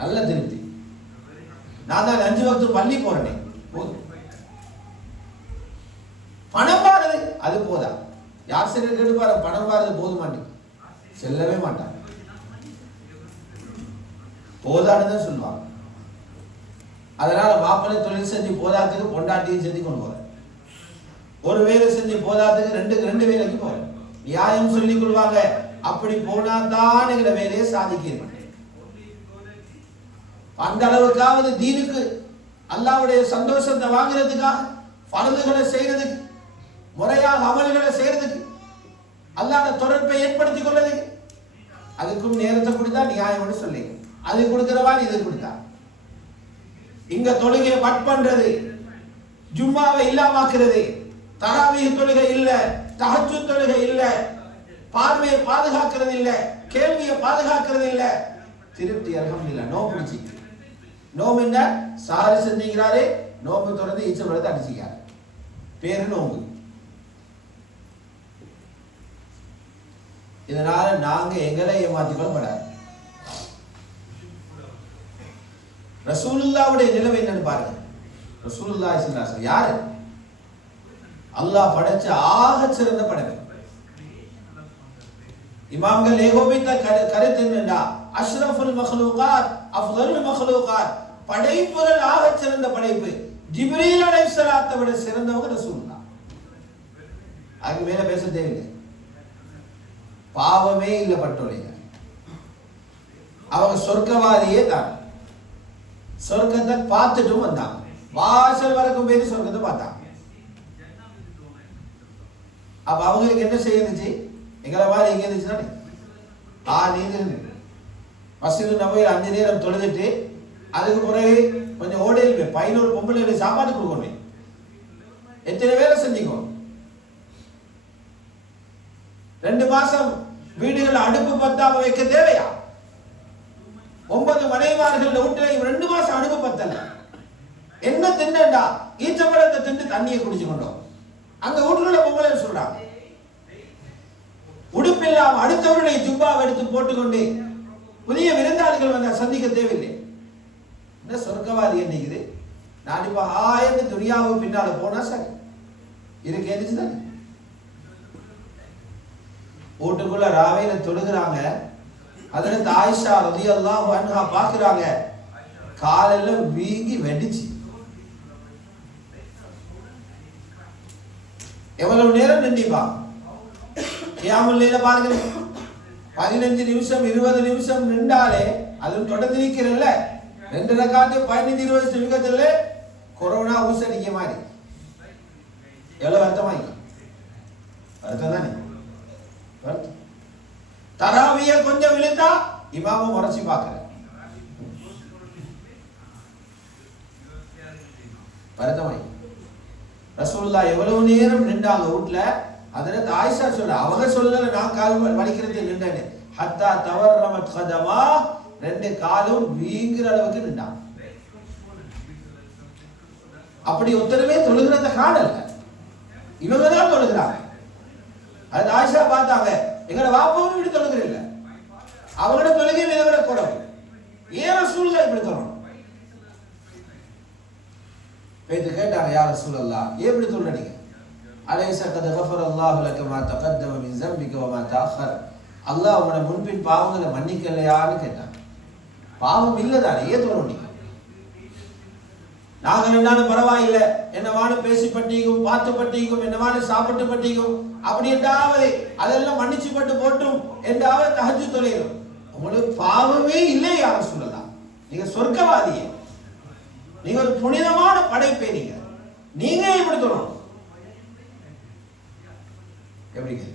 நல்ல திருப்தி. நான் தான் 5 வக்து பள்ளி போறேனே, போதும். பணம் பாருது அது போதா. யார் சரி கேட்டுப்பாரு, பணம் பாருது போதுமாண்டி, செல்லவே மாட்டாங்க. போதான்னு தான் சொல்லுவாங்க. அதனால மாப்பிள்ளை தொழில் செஞ்சு போதாத்துக்கு பொண்டாட்டியும் செஞ்சு கொண்டு போறேன். ஒரு வேலை செஞ்சு போதாத்துக்கு ரெண்டு வேலைக்கு போறேன். நியாயம் சொல்லிக் கொள்வாங்க. அப்படி போனா தான் எங்கிற வேலையை சாதிக்கிறேன். அந்த அளவுக்காவது தீனுக்கு அல்லாஹ்வுடைய சந்தோஷத்தை வாங்குறதுக்காக, பரதுகளை செய்யறதுக்கு, முறையாக அமல்களை செய்யறதுக்கு, அல்லாஹ்வுடைய தொடர்பை ஏற்படுத்திக் கொள்றதுக்கு, அதுக்கும் நேரத்தை கொடுத்தா நியாயம்னு சொல்லி அது கொடுக்கிறவா இது கொடுத்தா. இங்க தொழுகையை பட் பண்றது, ஜும்மாவை இல்லாமாக்குறது, தராவீஹ் தொழுகை இல்ல, தஹஜ்ஜுத் தொழுகை இல்ல, பார்வையை பாதுகாக்கிறது இல்ல, கேள்வியை பாதுகாக்கிறது இல்ல. திருப்தி அல்ஹம்துலில்லாஹ். நோம்பு பிடிச்சி, நோம்பு என்ன சாரி செஞ்சுக்கிறாரு, நோம்பு தொடர்ந்து ஈச்ச பழத்தை அடிச்சுக்கிறாரு, பேரு நோம்பு. இதனால நாங்க எங்களை ஏமாத்திக்கொள்ள படாது. ரசூலுல்லாஹ்வுடைய நிலைமை என்னன்னு பாருங்க. ரசூலுல்லாஹி ஸல்லல்லாஹு அலைஹி வஸல்லம் யாரு? அல்லாஹ் படைச்ச ஆக சிறந்த படைப்பு. இமாம்கள் ஏகோபித்த கருத்து என்னன்னா, அஷ்ரஃபுல் மக்லூகாத் அஃதலுல் மக்லூகாத், படைப்புகள் ஆக சிறந்த படைப்பு ஜிப்ரீல் அலைஹிஸ்ஸலாத்தை விட சிறந்தவங்க ரசூலுல்லாஹ். அதுக்கு மேல பேச தேவையில்லை. பாவமே இல்லை பட்டோலைங்க. அவங்க சொர்க்கவாதியே தான். சொர்க்கத்தை பார்த்துட்டும் வந்தாங்க, வாசல் வரைக்கும் போய் சொர்க்கத்தை பார்த்தாங்க. அப்ப அவங்களுக்கு என்ன செய்யுச்சு? எங்களை மாதிரி எங்க இருந்துச்சுன்னா நீங்க மஸ்ஜிது நபவியில் 5 நேரம் தொழுதுட்டு அதுக்கு பிறகு கொஞ்சம் ஓடையில் 11 பொம்பளை சாப்பாடு கொடுக்கணும். எத்தனை வேலை செஞ்சீங்க? 2 மாசம் வீடுகள் அடுப்பு பத்தாம வைக்க தேவையா? 9 மனைவார்கள் வீட்டுல 2 மாசம் அடுப்பு பத்தல. என்ன திண்டா? ஈச்சப்பழத்தை திண்டு தண்ணியை குடிச்சு கொண்டோம். அங்க வீட்டுக்குள்ள பொங்கலை சொல்றாங்க. உடுப்பில்லாம அடுத்தவருடைய ஜுப்பாவை எடுத்து போட்டுக்கொண்டு புதிய விருந்தாளிகள் வந்த சந்திக்க தேவையில்லை. என்ன சொர்க்கவாதி என்னைக்குது? நான் இப்ப ஆயிரத்து துனியாவை பின்னால போனா சரி இருக்கு எதிர்ச்சுதானே. வீட்டுக்குள்ள ராவையில தொழுகிறாங்க. அதுல ஆயிஷா ரலியல்லாஹு அன்ஹா பாக்குறாங்க, காலையில வீங்கி வெடிச்சு. எவ்வளவு நேரம் நின்றுப்பா? கியாமுல் லைல பாருங்க, 15 நிமிஷம் 20 நிமிஷம் நின்றாலே அதுவும் தொடர்ந்து நிக்கிறல்ல. 2 ரக்காத்து 15-20 நிமிஷத்துல கொரோனா ஊசடிக்க மாதிரி. எவ்வளவு வருத்தமாயி? வருத்தம் தானே. தராவிய கொஞ்சம் விழுந்தா இமாம முறைச்சி பார்க்கிற வருத்தமாயி. ரசூலுல்லாஹ் எவ்வளவு நேரம் நின்றாங்க வீட்டுல. அதுல ஆயிஷா சொல்ல, அவங்க சொல்லல, நான் கால் வலிக்கிறது நின்றேன்னு. ஹத்தா தவர்ரமத் கதமா, 2 காலும் வீங்குற அளவுக்கு நின்றாங்க. அப்படி ஒருத்தருமே தொழுகிறத காணல, இவங்க தான் தொழுகிறாங்க. அது ஆயிஷா பார்த்தாங்க, எங்களோட வாப்பாவும் இப்படி தொழுகிற இல்ல, அவங்களோட தொழுகை விதவிட குறவு. ஏன் ரசூலுல்லாஹ் இப்படி தொழணும்? பேத்து கேட்டாங்க, யா ரசூலல்லாஹ் ஏன் இப்படி தொழுறீங்க? அலைஸ கத் கஃபரல்லாஹு லக மா தகத்தம மின் ஸம்பிக வ மா தஅخر, அல்லாஹ் உங்களோட முன்பின் பாவங்களை மன்னிக்கலையான்னு கேட்டாங்க. பாவம் இல்லதானே, ஏன் தொழணும்? நாங்க ரெண்டாலும் பரவாயில்லை, என்னவானு பேசி பட்டிக்கும், பார்த்து பட்டிக்கும், என்னவானு சாப்பிட்டு பட்டிக்கும், அப்படி என்றாவது அதெல்லாம் மன்னிச்சு பட்டு போட்டும் என்றாவது தஹஜ்ஜுத் தொழுகிறோம். உங்களுக்கு பாவமே இல்லை யார சொல்லலாம். நீங்க சொர்க்கவாதியே, நீங்க ஒரு புனிதமான படைப்பே. நீங்க இப்படி சொல்லணும். எப்படிங்க?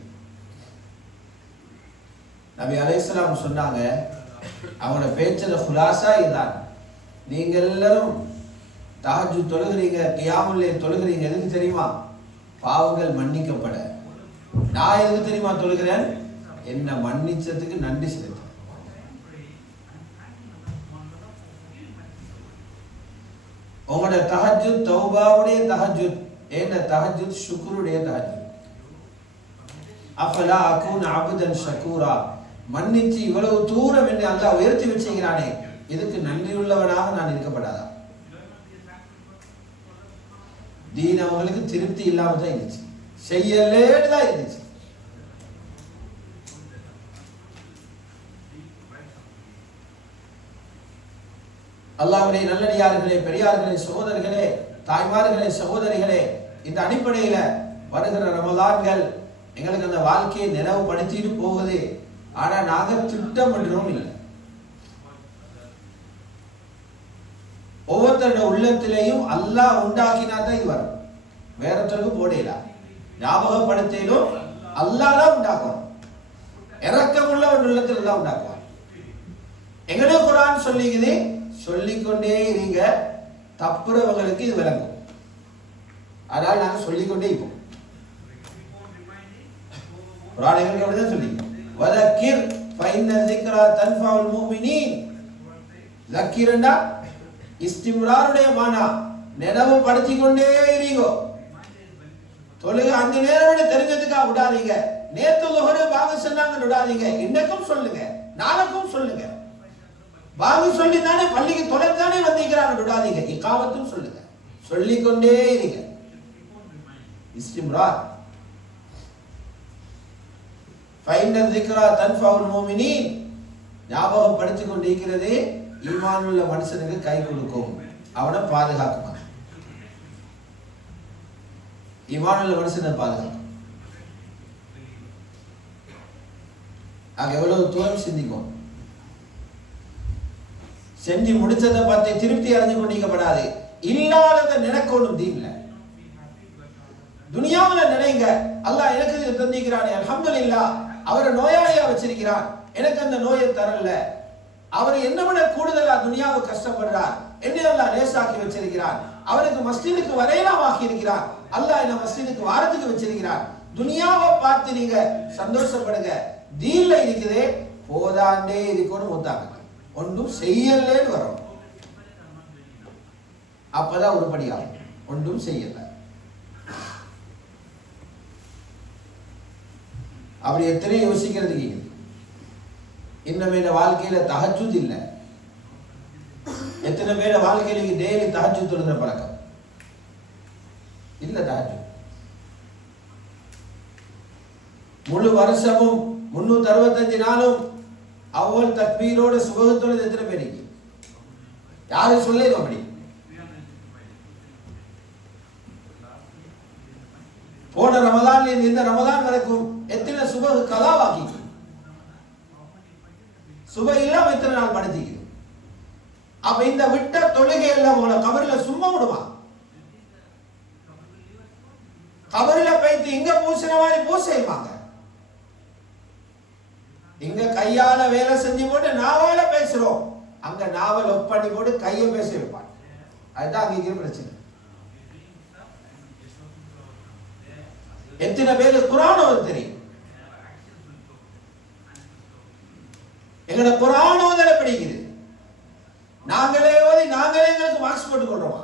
நபி அலைஹிஸ்ஸலாம் சொன்னாங்க, அவனோட பேச்சுல குலாசா இதுதான். நீங்க எல்லாரும் தஹஜ்ஜுத் தொழுகிறீங்க, கியாமுல் லைல் தொழுகிறீங்க, எதுக்கு தெரியுமா? பாவங்கள் மன்னிக்கப்பட. நான் எதுக்கு தெரியுமா தொழுகிறேன்? என்ன மன்னிச்சதுக்கு நன்றி செலுத்த. உங்களோட தஹஜ்ஜுத் தௌபாவுடைய தஹஜ்ஜுத், என்ன தஹஜ்ஜுத் ஷுக்ருடைய தஹஜ்ஜுத். அஃபலா அகூன அப்தன் ஷகூரா, மன்னிச்சு இவ்வளவு தூரம் என்னை அல்லாஹ் உயர்த்தி வச்சுக்கிறானே, இதுக்கு நன்றியுள்ளவனாக நான் இருக்கப்படாதா? தீன் அவங்களுக்கு திருப்தி இல்லாம தான் இருந்துச்சு, செய்யலேன்னு தான் இருந்துச்சு. அல்லாஹ்வுடைய நல்லடியார்களே, பெரியார்களே, சகோதரர்களே, தாய்மார்களே, சகோதரிகளே, இந்த அடிப்படையில வருகிற ரமலான்கள் எங்களுக்கு அந்த வாழ்க்கையை நினைவுபடுத்திட்டு போகுது. ஆனா நாங்க திட்டமிடுறோம் இல்லை. ஒவ்வொருத்தருடைய உள்ளத்திலையும் அல்லாஹ் உண்டாக்கினா தான் இது வரும், வேற ஒருத்தருக்கு போடல. ஞாபகப்படுத்திலும் அல்லாஹ் தான் உண்டாக்கணும். இறக்கமுள்ள ஒரு உள்ளத்தில் எல்லாம் உண்டாக்குவார். எங்களுடைய குர்ஆன் சொல்லிக்குது, சொல்லிக்கொண்டே இருங்க, தப்புறவங்களுக்கு இது விளங்கும். அதனால் நாங்கள் சொல்லிக்கொண்டே இருப்போம். குர்ஆன் எங்களுக்கு அப்படிதான் சொல்லி, வதக்கிர் ஃபைன்ன ஸிக்ரா தன்ஃபவுல் முஃமினீன். ஸக்கிரண்டா இஸ்திம்ராருடைய மானா, நினைவு படுத்திக் கொண்டே இருங்க. தொழுகை 5 நேரம் தெரிஞ்சதுக்காக விடாதீங்க. நேத்து லுஹர் பாங்க சொன்னாங்க விடாதீங்க, இன்னைக்கும் சொல்லுங்க, நாளைக்கும் சொல்லுங்க. பாங்க சொல்லி தானே பள்ளிக்கு தொலைத்தானே வந்திருக்கிறாங்க, விடாதீங்க. இகாமத்தும் சொல்லுங்க, சொல்லிக்கொண்டே இருங்க. இஸ்திம்ரார். ஃபைன்ன ஸிக்ரா தன்ஃபவுல் முஃமினீன், ஞாபகப்படுத்திக் கொண்டிருக்கிறது ஈமானுள்ள மனுஷனுக்கு கை கொடுக்கும், அவனை பாதுகாக்குமா. ஈமானுள்ள மனுஷனை பாதுகாக்கும். அங்க எவ்வளவு தூரம் சிந்திக்கும். செஞ்சு முடிச்சதை பார்த்து திருப்தி அடைஞ்சு கொண்டிருக்கப்படாது. இல்லாததை நினைக்கணும். தீன்ல துனியாவுல நினைங்க, அல்லாஹ் எனக்கு இதை தந்திக்கிறானே, அல்ஹம்துலில்லாஹ். அவரை நோயாளியா வச்சிருக்கிறான், எனக்கு அந்த நோயை தரல. அவர் என்ன விட கூடுதலா துனியாவை கஷ்டப்படுறார், என்னை அல்லாஹ் லேசாக்கி வச்சிருக்கிறான். அவருக்கு மஸ்ஜிதுக்கு வரையலாம் ஆக்கி இருக்கிறான், அல்லாஹ் என்ன மஸ்ஜிதுக்கு வாரத்துக்கு வச்சிருக்கிறான். துனியாவை பார்த்து நீங்க சந்தோஷப்படுங்க. தீன்ல இருக்குதே போதாண்டே இருக்கணும் மூத்தாங்க, ஒன்றும் செய்யலேன்னு வரும். அப்பதான் உருப்படியாகும். ஒன்றும் செய்யல, அப்படி எத்தனை யோசிக்கிறதுக்கு. இன்னும் இந்த வாழ்க்கையில தஹஜ்ஜுத் இல்லை. எத்தனை பேர வாழ்க்கையில டெய்லி தஹஜ்ஜுத் தொழுகிற பழக்கம் இல்ல. தஹஜ்ஜுத் முழு வருஷமும் 365 நாளும் அவ்வளவு தக்பீரோட சுபஹத்தோட எத்தனை பேருக்கு யாரும் சொல்லுங்க. அப்படி போன ரமலான்ல இந்த ரமலான் வரைக்கும் எத்தனை சுபஹ் கலாவாக்கி, சுப இல்லாம எத்தனை நாள் படுத்திக்குது. அப்ப இந்த விட்ட தொழுகை எல்லாம் போல கபரில சும்மா விடுமா? கபரில போயிட்டு இங்க பூசின மாதிரி பூசைவாங்க. இங்க கையால வேலை செஞ்சு போட்டு நாவால பேசுறோம், அங்க நாவல் ஒப்பண்ணி போட்டு கையை பேச வைப்பான். அதுதான் அங்க இருக்கிற பிரச்சனை. எத்தனை பேருக்கு குர்ஆன் ஓத தெரியும்? எங்கட குர்ஆன் ஓதல படிக்குது, நாங்களே ஓதி நாங்களே எங்களுக்கு மார்க்ஸ் போட்டுக் கொள்றோமா?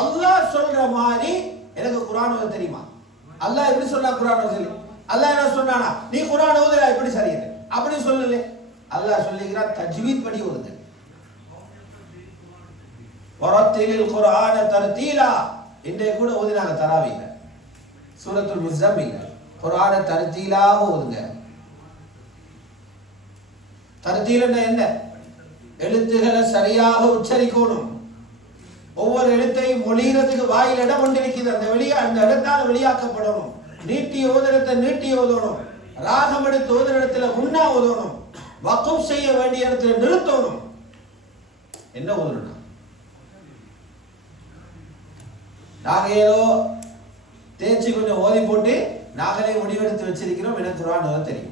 அல்லாஹ் சொல்ற மாதிரி எனக்கு குர்ஆன் ஓத தெரியுமா? அல்லாஹ் எப்படி சொன்னா குர்ஆன் ஓத? அல்லாஹ் என்ன சொன்னானா, நீ குர்ஆன் ஓதுற எப்படி சரியில்லை அப்படி சொல்லல. அல்லாஹ் சொல்லுகிறான், தஜ்வீத் படி ஓதுங்க. வரத்திலில் குர்ஆன தர்தீலா. இன்றைய கூட ஓதினாங்க தராவீஹ் சூரத்துல் முஸம்மில். குர்ஆனை தர்தீலாக ஓதுங்க. தர்தீல்னா என்ன? எழுத்துக்களை சரியாக உச்சரிக்கணும். ஒவ்வொரு எழுத்தையும் மொழிகிறதுக்கு வாயில் இடம் கொண்டிருக்கிறது, அந்த இடத்தால் வெளியாக்கப்படணும். நீட்டி ஓதுறத்தை நீட்டி ஓதணும், ராகம் எடுத்து ஓதுற இடத்துல முன்னா ஓதணும், வக்ஃப் செய்ய வேண்டிய இடத்துல நிறுத்தணும். என்ன ஓதணும்? நாங்க ஏதோ தேய்ச்சி கொஞ்சம் ஓதி போட்டு நாங்களே முடிவெடுத்து வச்சிருக்கிறோம். எனக்கு குர்ஆன் ஓத தெரியும்.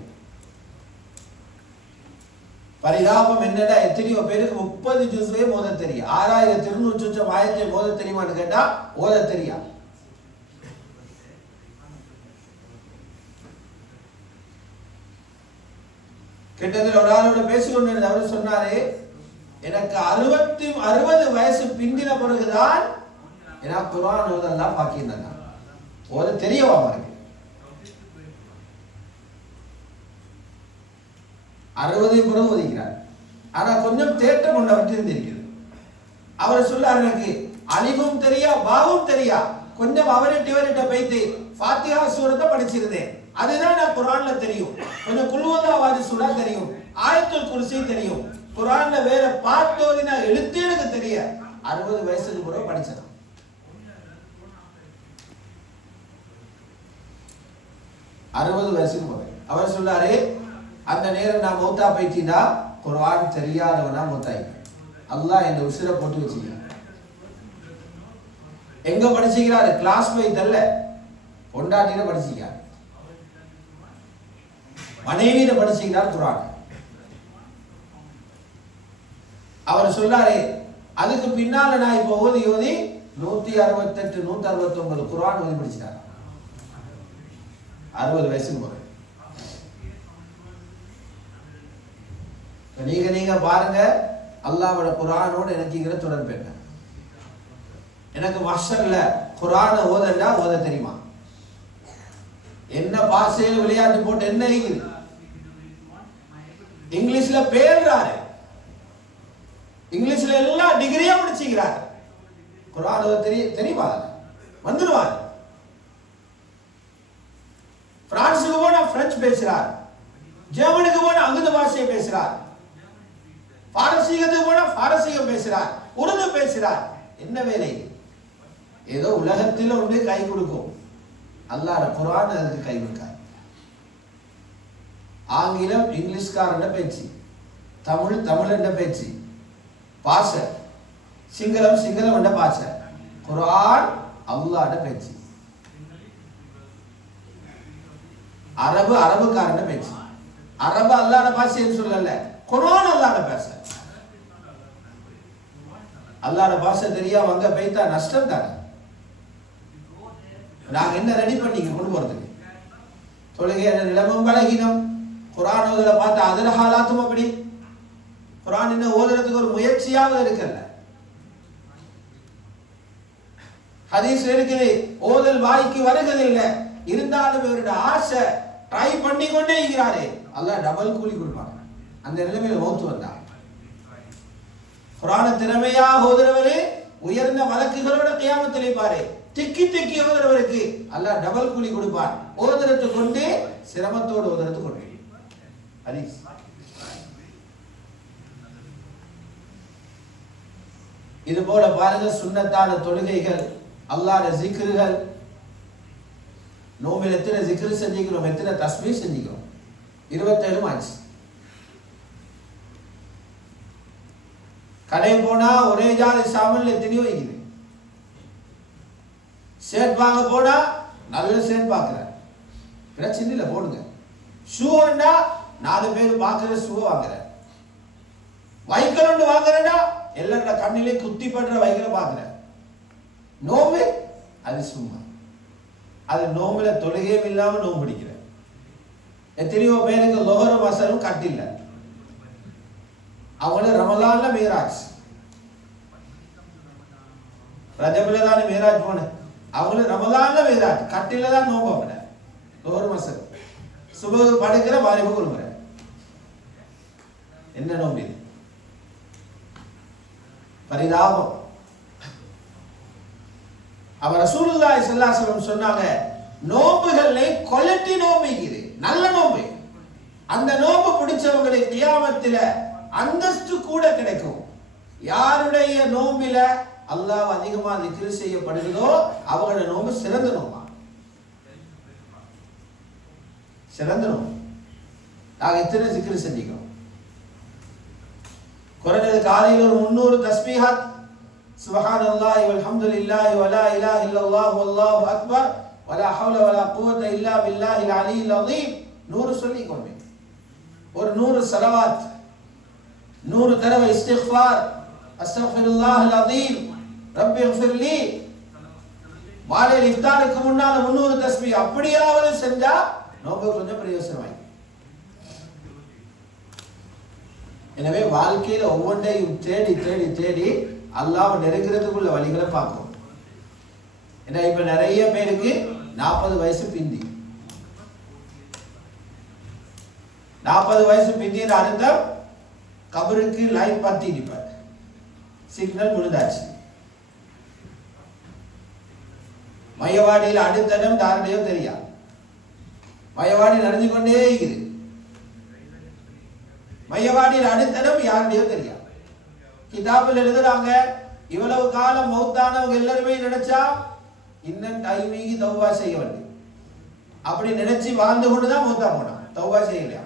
பரிதாபம் என்னடா, எத்தனையோ பேருக்கு 30 ஜுஸ்வே மோத தெரியும். 6200 சுற்றம் ஆயத்தை மோத தெரியுமான்னு கேட்டா ஓத தெரியா. கிட்டத்தட்ட ஒரு ஆளோட பேசிக்கொண்டு அவர் சொன்னாரு, எனக்கு 60 வயசு பிந்தின பிறகுதான் எனக்கு குர்ஆன் ஓதெல்லாம் பாக்கியிருந்தாங்க. ஓத தெரியவா அவருக்கு 60 பிறகு ஓதிக்கிறார். ஆனா கொஞ்சம் தேட்டம் கொண்டவற்று இருந்திருக்கிறது. அவர் சொல்லார், எனக்கு அலிஃபும் தெரியா பாவும் தெரியா, கொஞ்சம் அவர்கிட்ட போயிட்டு ஃபாத்திஹா சூரத்தை படிச்சிருந்தேன், அதுதான் நான் குர்ஆன்ல தெரியும். கொஞ்சம் குல் ஹுவல்லாஹு சூரா தெரியும், ஆயத்துல் குர்சி தெரியும், குர்ஆன்ல வேற பார்த்தோதினா எழுத்து எனக்கு தெரிய 60 வயசுக்கு கூட படிச்சது. அவர் சொன்னாரு, அந்த நேரம் நான் மௌத்தா போயிட்டீனா குர்ஆன் தெரியாதவனா மௌத்தாய், அல்லாஹ் என்ன உசிரை போட்டு வச்சுக்க. எங்க படிச்சுக்கிறாரு? கிளாஸ் போய் தல்ல, பொண்டாட்டியில படிச்சுக்கிறார், மனைவியில படிச்சுக்கிறார் குர்ஆன். அவர் சொல்லாரு, அதுக்கு பின்னால நான் இப்ப ஓதி 168 169 குர்ஆன் ஓதி படிச்சிட்டார் 60 வயசுக்கு போற. நீங்க பாருங்க, அல்லாஹ்வோட குர்ஆனோட எனக்குங்கிற தொடர்பு என்ன. எனக்கு மஹ்ஷர்ல குர்ஆனை ஓதண்டா ஓத தெரியுமா? என்ன பாஷையில விளையாட்டு போட்டு என்ன இருக்குது? இங்கிலீஷ்ல பேர்றாரு, இங்கிலீஷ்ல எல்லா டிகிரியா முடிச்சுக்கிறார், குர்ஆன் ஓத தெரியுமா? வந்துடுவார். பிரான்ஸுக்கு போனா பிரெஞ்சு பேசுறார், ஜெர்மனுக்கு போனா அங்கிருந்த பாஷையை பேசுறார், பாரசீகத்துக்கு போனா பாரசீகம் பேசுறார், உருது பேசுறார். என்ன வேலை? ஏதோ உலகத்தில் ஒன்று கை கொடுக்கும், அல்லாஹ் குர்ஆன் அதுக்கு கை கொடுக்காது. ஆங்கிலம் இங்கிலீஷ்காரன் பேச்சு, தமிழ் தமிழ் பேச்சு பாஷ, சிங்களம் சிங்களம் பாஷ, குர்ஆன் அல்லாஹ்ட பேச்சு, அரபு அரபுக்காரன் பேச்சு. அரபு அல்லாஹ்ட பாஷைன்னு சொல்லல, குர்ஆன் அல்லாஹ்ட பாஷை. அல்லாஹ்ட பாஷை தெரியாம அங்க போய்த்தா நஷ்டம் தானே. நாங்க என்ன ரெடி பண்ணிக்க கொண்டு போறதுக்கு? தொழுகை நிலமும் பலகீனம், குர்ஆன் ஓதுல பார்த்தா அதுல ஹாலாத்தும் அப்படி. குர்ஆன் என்ன ஓதுறதுக்கு ஒரு முயற்சியாவது இருக்கல. ஹதீஸ்ல இருக்குது, ஓதல் வாய்க்கு வருகிறதில்லை, இருந்தாலும் இவருடைய ஆசை ட்ரை பண்ணி கொண்டே இருக்கிறாரு, அல்லாஹ் டபுள் கூலி கொடுப்பாங்க. அந்த நிலைமையில மௌத்து வந்தா குர்ஆனை திறமையாக ஓதுறவரு உயர்ந்த மலக்குகளோட கியாமத்தில் இருப்பாரு. திக்கி திக்கி ஓதுறவருக்கு அல்லாஹ் டபுள் கூலி கொடுப்பார், ஓதுறதை கொண்டு சிரமத்தோடு ஓதுறது கொண்டு. ஹதீஸ். இது போல பாருங்க, சுன்னத்தான தொழுகைகள், அல்லாஹ்வுடைய ஜிக்ருகள், நோம்பில் எத்தனை ஜிக்ரு செஞ்சுக்கிறோம், எத்தனை தஸ்பீஹ் செஞ்சுக்கிறோம்? 27 ஆச்சு. கடை போனா ஒரே ஜாதி சாமல் எத்தனையோ இருக்குது. ஷர்ட் வாங்க போனா நல்ல ஷர்ட் பார்க்குற, பிரச்சனை இல்லை போடுங்க. ஷூ வேண்டா 4 பேர் பார்க்குற ஷூ வாங்குற, வைக்கல் ஒன்று வாங்குறேன்னா எல்லாரோட கண்ணிலே குத்தி படுற வைக்கல பார்க்குற. நோம்பு அது சும்மா, அது நோம்புல தொழுகையும் இல்லாம நோம்பு பிடிக்கிற. எத்தனையோ பேருக்கு லோஹரும் அஸரும் கட்டில்ல, அவங்கள ரமலான்ல மீராஜ், ரஜபுல தான் மீராஜ் போன, அவங்கள ரமலான்ல மீராஜ், கட்டில தான் நோம்பு. அவங்க லோஹரும் அஸர் சுபஹ் படுக்கிற வாரிபு கொள்கிற. என்ன நோம்பு? பரிதாபம். அவர் ரசூலுல்லாஹி ஸல்லல்லாஹு அலைஹி வஸல்லம் சொன்னாங்க, நோம்புகளை குவாலிட்டி நோம்பு இருக்குது, நல்ல நோம்பு. அந்த நோம்பு பிடிச்சவங்களுக்கு கியாமத்தில அந்தஸ்து கூட கிடைக்கும். யாருடைய நோம்பில அல்லாஹ் அதிகமா திக்ர் செய்யப்படுகிறதோ அவங்களோட நோம்பு சிறந்த நோம்பா, சிறந்த நோம்பு. நாங்க எத்தனை திக்ர் செஞ்சுக்கிறோம்? குறைஞ்சது காலையில் ஒரு 300 தஸ்பீஹாத், சுப்ஹானல்லாஹி வல்ஹம்துலில்லாஹி வலா இலாஹ இல்லல்லாஹு வல்லாஹு அக்பர் வலா ஹவ்ல வலா குவத்த இல்லா பில்லாஹில் அலியில் அஸீம் 100 சொல்லிக்கொள்வேன். ஒரு 100 ஸலவாத் 100 தடவை இஸ்திக்ஃபார், அஸ்தக்ஃபிருல்லாஹல் அஸீம், ரப்பி இக்ஃபிர்லி. மாலையில் இஃப்தாருக்கு முன்னால 300 தஸ்பீஹ் அப்படியாவது செஞ்சா நோன்பு கொஞ்சம் பிரயோசனமாய். எனவே வாழ்க்கையில ஒவ்வொன்றையும் தேடி தேடி தேடி அல்லாஹ்வை நெருங்கிறதுக்குள்ள வழிகளை பார்க்கணும். ஏன்னா இப்ப நிறைய பேருக்கு 40 வயசு பிந்தி, 40 வயசு பிந்தின அர்த்தம் கபருக்கு லைட் பத்தி நிப்பார், சிக்னல் முடிந்தாச்சு. மையவாடியில் அடுத்தடம் யாருடையோ தெரியா, மையவாடி நடந்து கொண்டே இருக்குது. மையவாடியில் அடுத்தடம் யாருடையோ தெரியா. கிதாபில் எழுதுறாங்க, இவ்வளவு காலம் மௌத்தானவங்க எல்லாருமே நினைச்சா இன்னும் டைமிங்கு தௌபா செய்ய வேண்டும். அப்படி நினைச்சு வாழ்ந்து கொண்டுதான் மௌத்தா போனான், தௌபா செய்யலையா.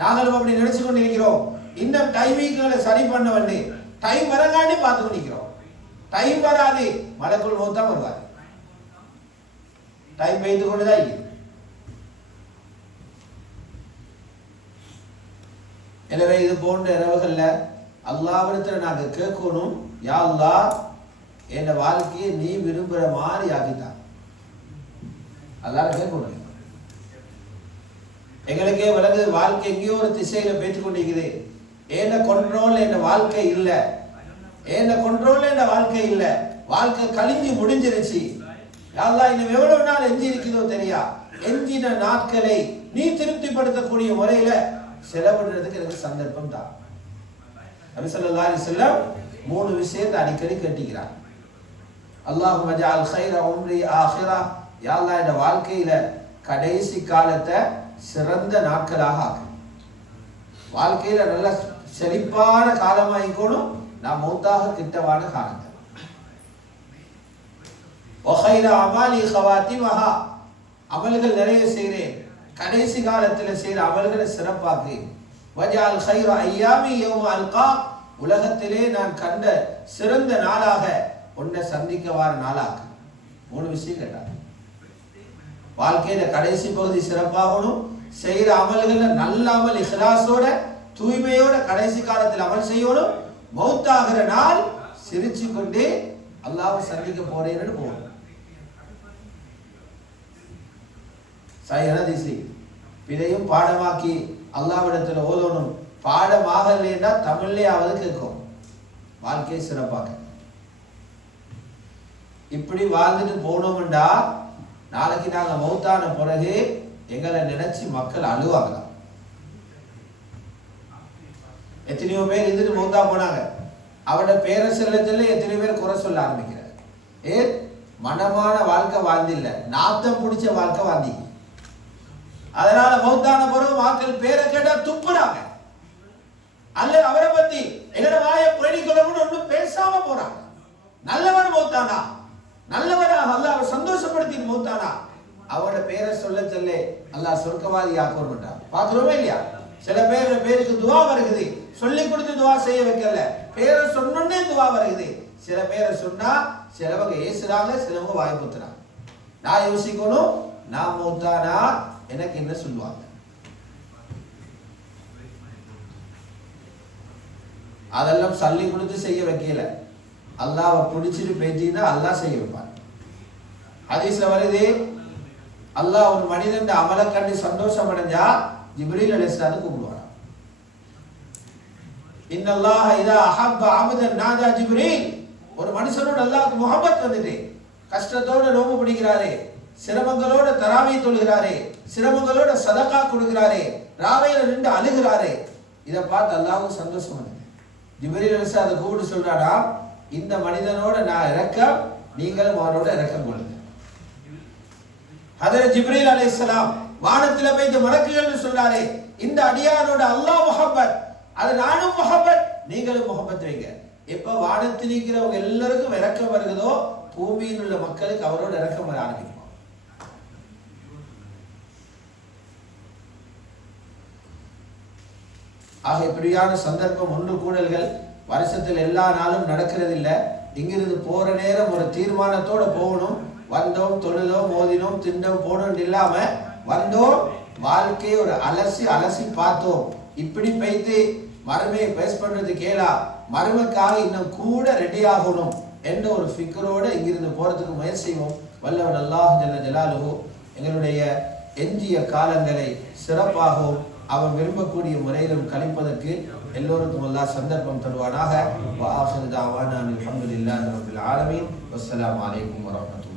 நாங்களும் அப்படி நினைச்சு கொண்டு இருக்கிறோம், இன்னும் டைமிங்களை சரி பண்ண வேண்டி டைம் வரங்காண்டி பார்த்து கொண்டிருக்கிறோம். டைம் வராது, மலக்குள் மௌத்தா வருவார். டைம் வைத்து கொண்டுதான் இருக்குது. எனவே இது போன்ற இரவுகள்ல அல்லாஹ்விடத்தில் நாங்க கேட்கணும், யா அல்லாஹ் என் வாழ்க்கையை நீ விரும்புற மாதிரி ஆக்கித்தான். அல்லாஹ் கேட்கணும். எங்களுக்கே விளங்குது, வாழ்க்கை எங்கேயோ ஒரு திசையில போய்த்து கொண்டிருக்குது. என்ன கொண்ட்ரோல் என்ன வாழ்க்கை இல்ல, என்ன கொண்ட்ரோல் என்ன வாழ்க்கை இல்ல, வாழ்க்கை கழிஞ்சு முடிஞ்சிருச்சு. யா அல்லாஹ் இன்னும் எவ்வளவு நாள் எஞ்சி இருக்குதோ தெரியா, எஞ்சின நாட்களை நீ திருப்திப்படுத்தக்கூடிய முறையில செலவிடுறதுக்கு எனக்கு சந்தர்ப்பம் தான். நபி ஸல்லல்லாஹு அலைஹி வஸல்லம் 3 விஷயத்தை அடிக்கடி கேட்டிக்கிறார். அல்லாஹும்ம ஜஅல் கைர உம்ரி ஆখিরা, யா அல்லாஹ் இந்த வாழ்க்கையில கடைசி காலத்தை சிறந்த நாட்களாக ஆக்கு. வாழ்க்கையில நல்ல செழிப்பான காலமாயிக்கணும், நான் மௌத்தாக கிட்டவான காலத்தை. வகைர அமாலி ஹவாத்திமஹா, அமல்கள் நிறைய செய்கிறேன், கடைசி காலத்தில் செய்கிற அமல்களை சிறப்பாக்கு. வஜால் கைர ஐயாமி யௌம அல்கா, உலகத்திலே நான் கண்ட சிறந்த நாளாக உன்னை சந்திக்க வார நாளாக்கு. 3 விஷயம் கேட்டார். வாழ்க்கையில கடைசி பகுதி சிறப்பாகணும், செய்கிற அமல்கள் நல்ல அமல் இஹ்லாஸோட தூய்மையோட கடைசி காலத்தில் அமல் செய்யணும், மௌத்தாகிற நாள் சிரிச்சு கொண்டே அல்லாஹ்வை சந்திக்க போறேன்னு போகணும். சைஹதீசி இதையும் பாடமாக்கி அல்லாஹ்விடத்தில் ஓதணும். பாடமாகலைன்னா தமிழ்லையாவது கேட்கும், வாழ்க்கையை சிறப்பாக. இப்படி வாழ்ந்துட்டு போனோம்டா நாளைக்கு நாங்க மௌத்தான பிறகு எங்களை நினைச்சு மக்கள் அழுவாங்களாம். எத்தனையோ பேர் இருந்துட்டு மௌத்தா போனாங்க, அவட பேரை செல்லத்துல எத்தனையோ பேர் குறை சொல்ல ஆரம்பிக்கிறார். மனமான வாழ்க்கை வாழ்ந்தில்லை, நாத்தம் பிடிச்ச வாழ்க்கை வாழ்ந்தீங்க. அதனால மௌத்தான பிறகு மக்கள் பேரை கேட்டா துப்புறாங்க, அல்ல அவரை பத்தி எங்கட வாயை பேணிக்கொள்ளணும்னு ஒன்றும் பேசாம போறாங்க. நல்லவர் மௌத்தானா, நல்லவராக அல்லாஹ் சந்தோஷப்படுத்தி மௌத்தானா, அவரோட பேரை சொல்ல சொல்ல அல்லாஹ் சொர்க்கவாதி ஆக்கணும். பாக்குறோமே இல்லையா? சில பேருக்கு துவா வருகுது, சொல்லி கொடுத்து துவா செய்ய வைக்கல, பேரை சொன்னே துவா வருகுது. சில பேரை சொன்னா சிலவங்க ஏசுறாங்க, சிலவங்க வாய் குத்துறாங்க. நான் யோசிக்கணும், நான் மௌத்தானா எனக்கு என்ன சொல்லுவாங்க. அதெல்லாம் சல்லி கொடுத்து செய்ய வைக்கல, அல்லாஹ்வை பிடிச்சிட்டு பேசினா அல்லாஹ் செய்ய வைப்பார். ஹதீஸ்ல வருது, அல்லாஹ் ஒரு மனிதன் அமலை கண்டு சந்தோஷம் அடைஞ்சா ஜிப்ரீல் அலைஹிஸ்ஸலாம் கூப்பிடுவார். இன்னல்லாஹ இதா அஹப்ப அப்தன் நாதா ஜிப்ரீல். ஒரு மனுஷனோட அல்லாஹ்க்கு முஹப்பத் வந்துட்டு கஷ்டத்தோட நோம்பு பிடிக்கிறாரே, சிரமங்களோட தராவி தொழுகிறாரே, சிரமங்களோட சதகா கொடுக்கிறாரே, ராவையில நின்று அழுகிறாரே, இதை பார்த்து அல்லாஹ்வுக்கு சந்தோஷம் வந்து ஜிப்ரீல் அலைஹிஸ்ஸலாம் அதை கூப்பிட்டு சொல்றாரா, இந்த மனிதனோட நான் இறக்கம், நீங்களும் அவரோட இறக்கம் கொள்ளுங்க. ஹதரத் ஜிப்ரீல் அலைஹிஸ்ஸலாம் வானத்துல போய் இந்த மலக்குகள் சொல்றாரே, இந்த அடியானோட அல்லாஹ் முஹப்பத், அது நானும் முஹப்பத், நீங்களும் முஹப்பத் வைங்க. எப்ப வானத்தில் இருக்கிறவங்க எல்லாருக்கும் இறக்கம் வருகிறதோ பூமியில் உள்ள மக்களுக்கு அவரோட இறக்கம் வர ஆரம்பிக்கும். ஆக இப்படியான சந்தர்ப்பம் ஒன்று கூடல்கள் வருஷத்தில் எல்லா நாளும் நடக்கிறது இல்லை. இங்கிருந்து போற நேரம் ஒரு தீர்மானத்தோட போகணும். வந்தோம், தொழுதோம், மோதினோம், திண்டோம், போனோம் இல்லாம வந்தோம், வாழ்க்கையை ஒரு அலசி அலசி பார்த்தோம். இப்படி பைத்து மறுமையை பேஸ் பண்றதுக்கு கேளா, மறுமைக்காக இன்னும் கூட ரெடி ஆகணும் என்ற ஒரு ஃபிக்கரோட இங்கிருந்து போறதுக்கு முயற்சி செய்வோம். வல்லவன் அல்லாஹ் ஜல்ல ஜலாலுஹு எங்களுடைய எஞ்சிய காலங்களை சிறப்பாகவும் அவன் விரும்பக்கூடிய முறையிலும் கழிப்பதற்கு எல்லோருக்கும் அல்லாஹ் சந்தர்ப்பம் தருவானாக. வ ஆகிரு தஅவானா அல்ஹம்துலில்லாஹி ரப்பில் ஆலமீன். வஸ்ஸலாமு அலைக்கும் வரஹ்மத்துல்லாஹி.